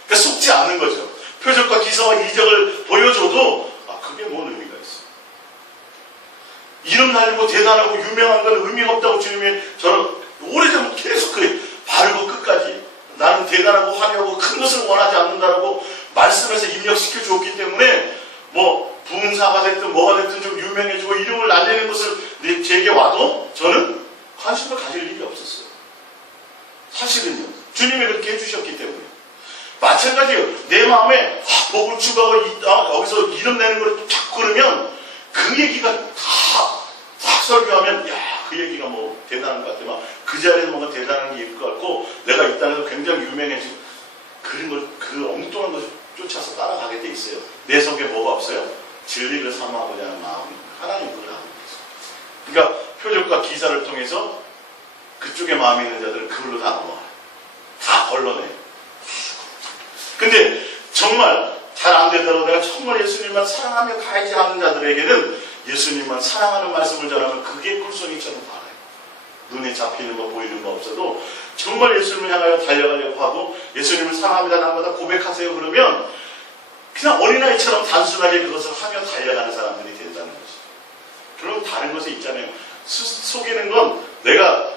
그러니까 속지 않은 거죠. 표적과 기사와 이적을 보여줘도 그게 뭔 의미가 있어. 이름 날리고 대단하고 유명한 건 의미가 없다고 주님이 저는 오래전부터 계속 그래. 바르고 끝까지 나는 대단하고 화려하고 큰 것을 원하지 않는다라고 말씀에서 입력시켜 주었기 때문에 뭐 부흥사가 됐든 뭐가 됐든 좀 유명해지고 이름을 날리는 것을 제게 와도 저는 관심을 가질 일이 없었어요. 사실은요. 주님이 그렇게 해주셨기 때문에. 마찬가지예요. 내 마음에 복을 추구하고 여기서 이름 내는 걸 자꾸 그러면 그 얘기가 딱 설교하면 그 얘기가 뭐 대단한 것 같아. 그 자리에서 뭔가 대단한 게 있을 것 같고 내가 이 땅에서 굉장히 유명해지고 그런 걸 그 엉뚱한 것을 쫓아서 따라가게 돼 있어요. 내 속에 뭐가 없어요? 진리를 사모하고자 하는 마음이 하나님 그걸 하고 있어요. 그러니까 표적과 기사를 통해서 그쪽에 마음이 있는 자들은 그걸로 다 넘어와요. 다 걸러내요. 근데 정말 잘 안 되더라도 내가 정말 예수님만 사랑하며 가야지 하는 자들에게는 예수님만 사랑하는 말씀을 전하면 그게 꿀송이처럼 달아요. 눈에 잡히는 거 보이는 거 없어도 정말 예수님을 향하여 달려가려고 하고 예수님을 사랑합니다 날마다 고백하세요 그러면 그냥 어린아이처럼 단순하게 그것을 하며 달려가는 사람들이 된다는 거죠. 그럼 다른 것에 있잖아요. 속이는 건 내가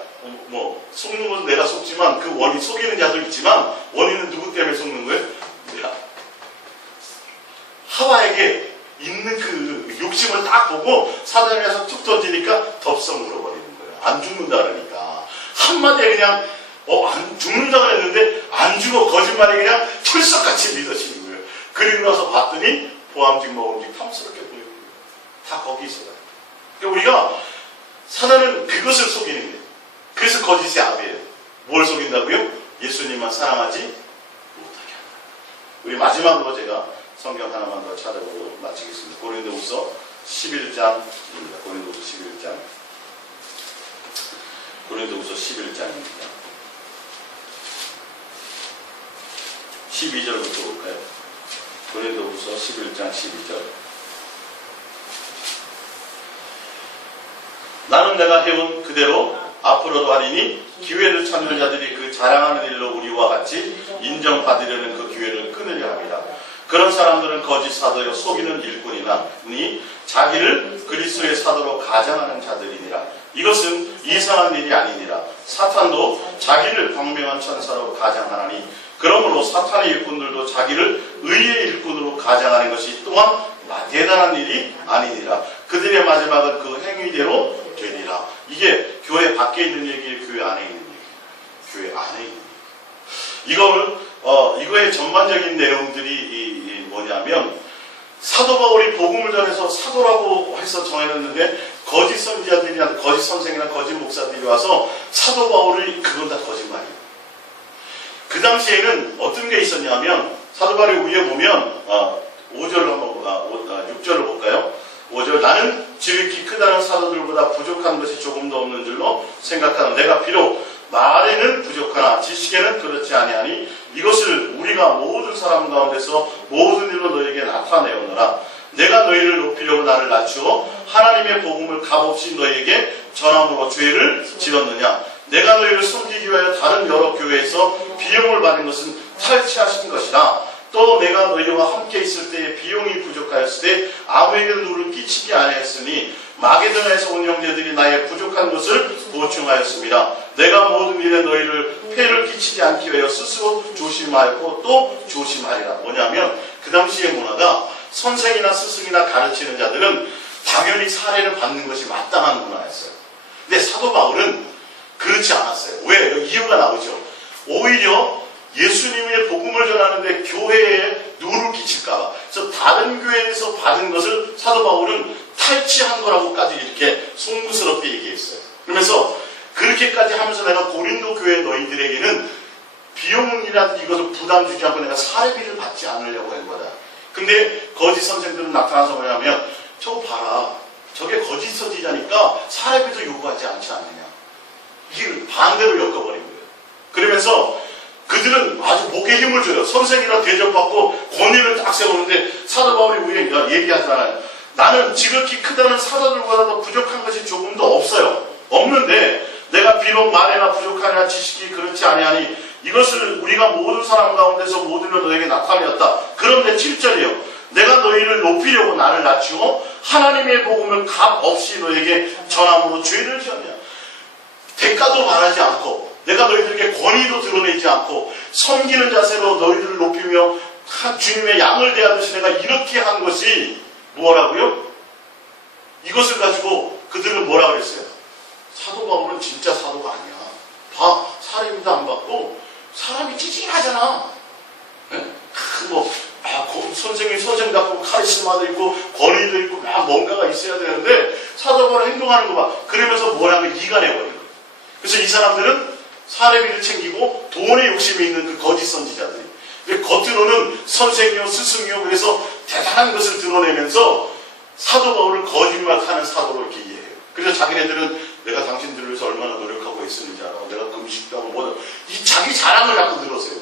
속는 것은 내가 속지만 그 원인 속이는 자도 있지만 원인은 누구 때문에 속는 거예요? 내가 하와에게 있는 그 욕심을 딱 보고 사단에서 툭 던지니까 덥석 물어버리는 거예요. 안 죽는다 그러니까 한마디에 그냥 안 죽는다 그랬는데 안 죽어. 거짓말이 그냥 철석같이 믿어지는 거예요. 그리고 나서 봤더니 보암직 먹음직 탐스럽게 보이고 다 거기 있어요. 그러니까 우리가 사단은 그것을 속이는 거예요. 그래서 거짓의 아비예요. 뭘 속인다고요? 예수님만 사랑하지 못하게 한다. 우리 마지막으로 제가 성경 하나만 더 찾아보고 마치겠습니다. 고린도후서 11장입니다. 고린도후서 11장. 고린도후서 11장입니다. 12절부터 볼까요? 고린도후서 11장 12절. 나는 내가 해온 그대로 앞으로도 하리니 기회를 찾는 자들이 그 자랑하는 일로 우리와 같이 인정받으려는 그 기회를 끊으려 합니다. 그런 사람들은 거짓 사도요 속이는 일꾼이나니 자기를 그리스도의 사도로 가장하는 자들이니라. 이것은 이상한 일이 아니니라. 사탄도 자기를 광명한 천사로 가장하나니 그러므로 사탄의 일꾼들도 자기를 의의 일꾼으로 가장하는 것이 또한 대단한 일이 아니니라. 그들의 마지막은 그 행위대로 되리라. 이게 교회 밖에 있는 얘기예요? 교회 안에 있는 얘기예요? 교회 안에 있는 얘기예요. 이거의 전반적인 내용들이 뭐냐면 사도 바울이 복음을 전해서 사도라고 해서 정해놨는데 거짓 선지자들이나 거짓 선생이나 거짓 목사들이 와서 사도 바울이 그건 다 거짓말이에요. 그 당시에는 어떤 게 있었냐면 사도 바울의 위에 보면 5절로 한번 6절을 볼까요? 5절. 나는 지극히 크다는 사도들보다 부족한 것이 조금도 없는 줄로 생각하는 내가 비록 말에는 부족하나 지식에는 그렇지 아니하니 이것을 우리가 모든 사람 가운데서 모든 일로 너에게 나타내오노라. 내가 너희를 높이려고 나를 낮추어 하나님의 복음을 값없이 너희에게 전함으로 죄를 지었느냐. 내가 너희를 섬기기 위하여 다른 여러 교회에서 비용을 받은 것은 탈취하신 것이라. 또 내가 너희와 함께 있을 때에 비용이 부족하였을 때 아무에게도 누를 끼치지 아니하였으니 마게도냐에서 온 형제들이 나의 부족한 것을 보충하였습니다. 내가 모든 일에 너희를 폐를 끼치지 않기 위하여 스스로 조심하였고 또 조심하리라. 뭐냐면 그 당시의 문화가 선생이나 스승이나 가르치는 자들은 당연히 사례를 받는 것이 마땅한 문화였어요. 근데 사도 바울은 그렇지 않았어요. 왜? 이유가 나오죠. 오히려 예수님의 복음을 전하는데 교회에 누를 끼칠까봐. 그래서 다른 교회에서 받은 것을 사도 바울은 탈취한 거라고까지 이렇게 송구스럽게 얘기했어요. 그러면서 그렇게까지 하면서 내가 고린도 교회 너희들에게는 비용이라든지 이것을 부담 주지 않고 내가 사례비를 받지 않으려고 한 거다. 근데 거짓 선생들은 나타나서 뭐냐면 저거 봐라. 저게 거짓 선지자니까 사례비도 요구하지 않지 않느냐. 이게 반대로 엮어버린 거예요. 그러면서 그들은 아주 목에 힘을 줘요. 선생이라 대접받고 권위를 딱 세우는데 사도 바울이 우리가 얘기하잖아요. 나는 지극히 크다는 사도들보다도 부족한 것이 조금도 없어요. 없는데 내가 비록 말에나 부족하냐 지식이 그렇지 아니하니 이것을 우리가 모든 사람 가운데서 모두를 너에게 나타내었다. 그런데 7절이요. 내가 너희를 높이려고 나를 낮추고 하나님의 복음을 값없이 너에게 전함으로 죄를 지었냐. 대가도 바라지 않고 내가 너희들에게 권위도 드러내지 않고 섬기는 자세로 너희들을 높이며 주님의 양을 대하듯이 내가 이렇게 한 것이 뭐라고요? 이것을 가지고 그들은 뭐라 그랬어요? 사도 바울은 진짜 사도가 아니야. 봐, 사례비도 안 받고 사람이 찌질하잖아. 네? 선생님 선생답고 카리스마도 있고 권위도 있고 막 뭔가가 있어야 되는데 사도 바울 행동하는 거 봐. 그러면서 뭐라고 이간해버리는 거예요. 그래서 이 사람들은 사례비를 챙기고 돈에 욕심이 있는 그 거짓 선지자들이 겉으로는 선생이요 스승이요 그래서 대단한 것을 드러내면서 사도 바울을 거짓말하는 사도로 이렇게 이해해요. 그래서 자기네들은 내가 당신들을 위해서 얼마나 노력하고 있었는지 알아. 내가 금식도 하고 뭐다. 이 자기 자랑을 자꾸 들었어요.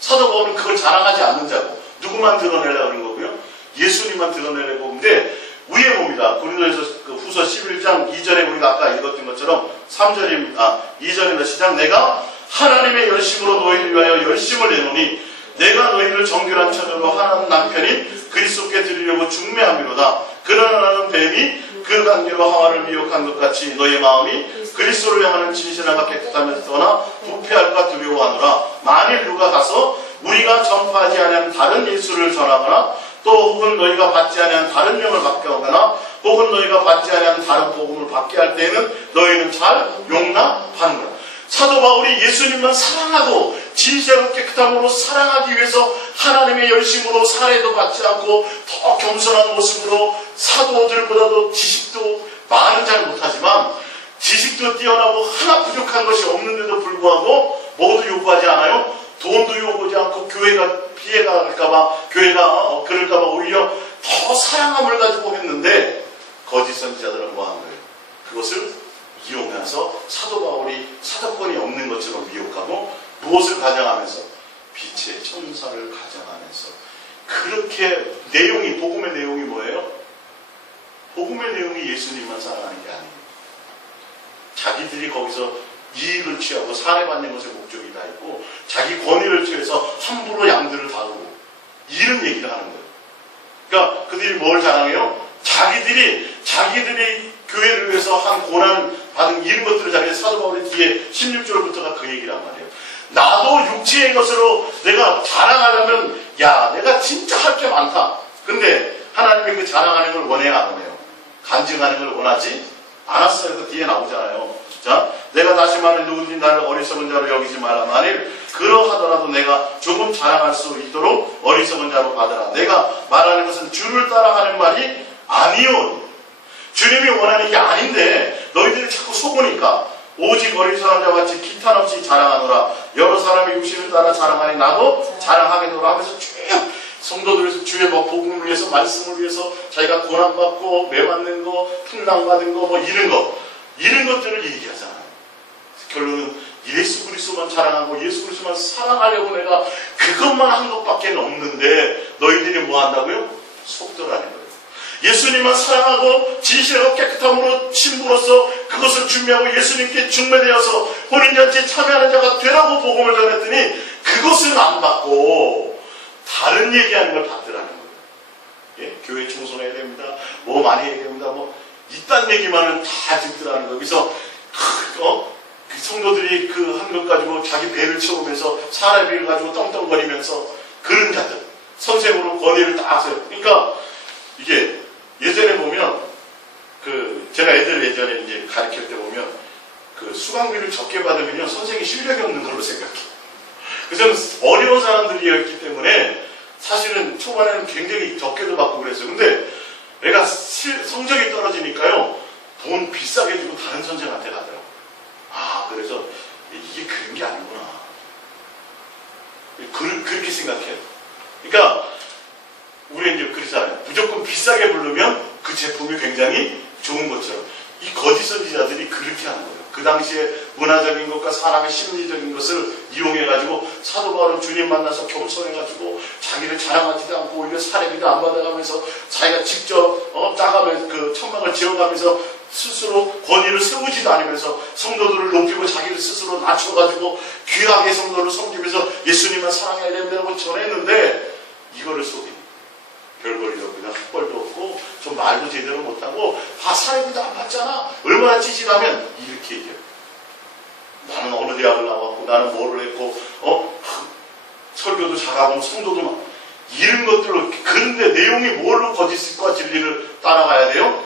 사도 바울은 그걸 자랑하지 않는 자고 누구만 드러내려고 하는 거고요. 예수님만 드러내려고 하는데 위에 봅니다. 고린도에서 후서 11장 2절에 우리가 아까 읽었던 것처럼 2절입니다. 시작. 내가 하나님의 열심으로 너희를 위하여 열심을 내노니 내가 너희를 정결한 처녀로 하나님 남편인 그리스도께 드리려고 중매함이로다. 그러나 나는 뱀이 그 관계로 하와를 미혹한 것 같이 너희 마음이 그리스도를 향하는 진실함과 깨끗함에서나 부패할까 두려워하노라. 만일 누가 가서 우리가 전파하지 아니한 다른 예수를 전하거나 또 혹은 너희가 받지 아니한 다른 명을 받게 하거나 혹은 너희가 받지 아니한 다른 복음을 받게 할 때에는 너희는 잘 용납하는구나. 사도 바울이 예수님만 사랑하고 진실하고 깨끗함으로 사랑하기 위해서 하나님의 열심으로 살해도 받지 않고 더 겸손한 모습으로 사도들보다도 지식도 말은 잘 못하지만 지식도 뛰어나고 하나 부족한 것이 없는데도 불구하고 모두 요구하지 않아요? 돈도 요구하지 않고 교회가 피해가 갈까봐 교회가 그럴까봐 오히려 더 사랑함을 가지고 했는데 거짓 선지자들은 뭐한 거예요? 그것을 이용해서 사도 바울이 사도권이 없는 것처럼 미혹하고 무엇을 가정하면서 빛의 천사를 가정하면서 그렇게 내용이 복음의 내용이 뭐예요? 복음의 내용이 예수님만 사랑하는 게 아니에요. 자기들이 거기서 이익을 취하고 살해받는 것에 목적이 다 있고 자기 권위를 취해서 함부로 양들을 다루고 이런 얘기를 하는 거예요. 그러니까 그들이 뭘 자랑해요? 자기들이 교회를 위해서 한 고난 받은 이런 것들을 자기가 사도 바울의 뒤에 16절부터가 그 얘기란 말이에요. 나도 육체의 것으로 내가 자랑하려면 야 내가 진짜 할 게 많다. 근데 하나님이 그 자랑하는 걸 원해요 안 원해요? 간증하는 걸 원하지 않았어요. 그 뒤에 나오잖아요. 자, 내가 다시 말해 누구든지 나를 어리석은 자로 여기지 마라. 만일 그러하더라도 내가 조금 자랑할 수 있도록 어리석은 자로 받으라. 내가 말하는 것은 주를 따라가는 말이 아니오. 주님이 원하는 게 아닌데 너희들이 자꾸 속으니까 오직 어리석은 자와 같이 기탄 없이 자랑하노라. 여러 사람이 육신을 따라 자랑하니 나도 자랑하겠노라 하면서 쭉 성도들에서 주의 복음을 위해서 말씀을 위해서 자기가 고난받고 매맞는 거 풍랑받은 거 뭐 이런 것들을 얘기하잖아요. 결론은 예수 그리스도만 자랑하고 예수 그리스도만 사랑하려고 내가 그것만 한 것밖에 없는데 너희들이 뭐 한다고요? 속더라는 거예요. 예수님만 사랑하고 진실하고 깨끗함으로 신부로서 그것을 준비하고 예수님께 중매되어서 혼인잔치에 참여하는 자가 되라고 복음을 전했더니 그것은 안 받고 다른 얘기하는 걸 받더라는 거예요. 예? 교회 청소해야 됩니다. 뭐 많이 해야 됩니다. 뭐 이딴 얘기만은 다 듣더라는 거예요. 그래서 그 성도들이 그 한 것 가지고 자기 배를 채우면서 사람의 배를 가지고 떵떵거리면서 그런 자들 선생으로 권위를 딱 세요. 그러니까 이게 예전에 보면 제가 애들 예전에 이제 가르칠 때 보면 그 수강비를 적게 받으면요 선생이 실력이 없는 걸로 생각해요. 그래서 저는 어려운 사람들이었기 때문에 사실은 초반에는 굉장히 적게도 받고 그랬어요. 근데 애가 성적이 떨어지니까요 돈 비싸게 주고 다른 선생한테 가더라고요. 아 그래서 이게 그런 게 아니구나. 그렇게 생각해요. 그러니까 우리 이제 그렇잖아요. 무조건 비싸게 부르면 그 제품이 굉장히 좋은 것처럼 이 거짓 선지자들이 그렇게 하는 거예요. 그 당시에 문화적인 것과 사람의 심리적인 것을 이용해가지고 사도 바울은 주님 만나서 겸손해가지고 자기를 자랑하지도 않고 오히려 사례비도 안 받아가면서 자기가 직접 짜가면서 그 천막을 지어가면서 스스로 권위를 세우지도 않으면서 성도들을 높이고 자기를 스스로 낮춰가지고 귀하게 성도를 섬기면서 예수님만 사랑해야 된다고 전했는데 이거를 속인 별거리도 그냥 흑벌도 없고 좀 말도 제대로 못하고 사례비도 안 받잖아. 얼마나 찌질하면 이렇게 얘기해요. 나는 어느 대학을 나왔고 나는 뭐를 했고 설교도 잘하고 성도도 막 이런 것들로 그런데 내용이 뭘로 거짓과 진리를 따라가야 돼요?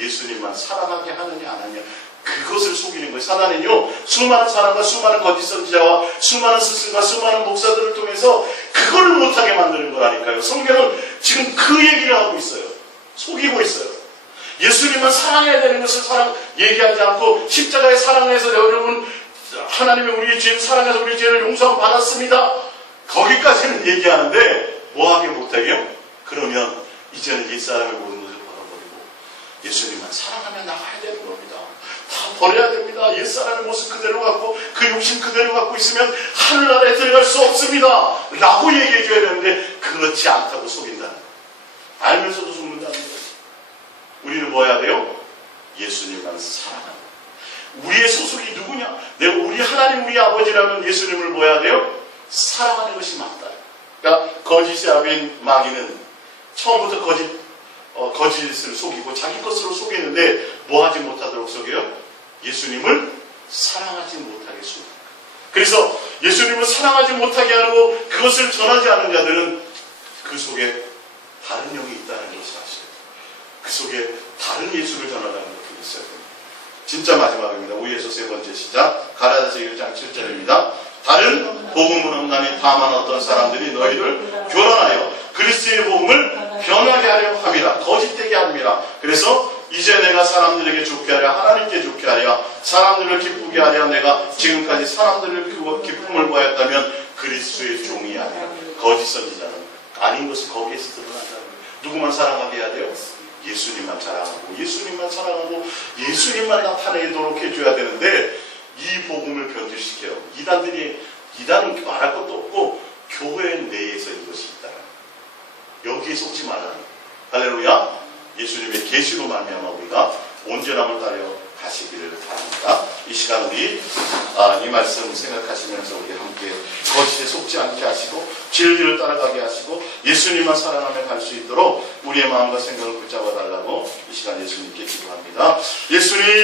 예수님만 사랑하게 하느냐 안 하느냐 그것을 속이는 거예요. 사단은요 수많은 사람과 수많은 거짓 선지자와 수많은 스승과 수많은 목사들을 통해서 그걸 못하게 만드는 거라니까요. 성경은 지금 그 얘기를 하고 있어요. 속이고 있어요. 예수님만 사랑해야 되는 것을 얘기하지 않고 십자가의 사랑에서 여러분 하나님이 우리의 죄를 사랑해서 우리의 죄를 용서함 받았습니다. 거기까지는 얘기하는데 뭐하게 못하게요? 그러면 이제는 옛사람의 모든 것을 버려버리고 예수님만 사랑하며 나가야 되는 겁니다. 다 버려야 됩니다. 옛사람의 모습 그대로 갖고 그 욕심 그대로 갖고 있으면 하늘나라에 들어갈 수 없습니다. 라고 얘기해 줘야 되는데 그렇지 않다고 속인다는 거예요. 알면서도 속는다는 거예요. 우리는 뭐 해야 돼요? 예수님만 사랑하는 거예요. 우리의 소속이 누구냐? 내가 우리 하나님 우리 아버지라면 예수님을 뭐 해야 돼요? 사랑하는 것이 맞다. 그러니까 거짓의 아비인 마귀는 처음부터 거짓을 속이고 자기 것으로 속이는데 뭐 하지 못하도록 속여요? 예수님을 사랑하지 못하겠습니다. 그래서 예수님을 사랑하지 못하게 하고 그것을 전하지 않은 자들은 그 속에 다른 영이 있다는 것을 아셔야 돼요. 그 속에 다른 예수를 전하다는 것을 있어야 됩니다. 진짜 마지막입니다. 5에서 세 번째 시작. 가라사서 1장 7절입니다. 다른 복음은 없나니 다만 어떤 사람들이 너희를 교란하여 그리스도의 복음을 변하게 하려 함이라. 거짓되게 합니다. 그래서 이제 내가 사람들에게 좋게 하랴 하나님께 좋게 하랴 사람들을 기쁘게 하랴 내가 지금까지 사람들을 기쁨을 보였다면 그리스도의 종이 아니라 거짓 선지자는 아닌 것을 거기에서 드러난다는 거예요. 누구만 사랑하게 해야 돼요? 예수님만 사랑하고 예수님만 사랑하고 예수님만 나타내도록 해줘야 되는데 이 복음을 변질시켜요. 이단은 말할 것도 없고 교회 내에서 이것이 있다. 여기에 속지 말라는 할렐루야. 예수님의 계시로 말미암아 우리가 온전함을 따려 가시기를 바랍니다. 이 시간 우리 이 말씀 생각하시면서 우리 함께 거짓에 속지 않게 하시고 진리를 따라가게 하시고 예수님만 사랑하며 갈 수 있도록 우리의 마음과 생각을 붙잡아 달라고 이 시간 예수님께 기도합니다. 예수님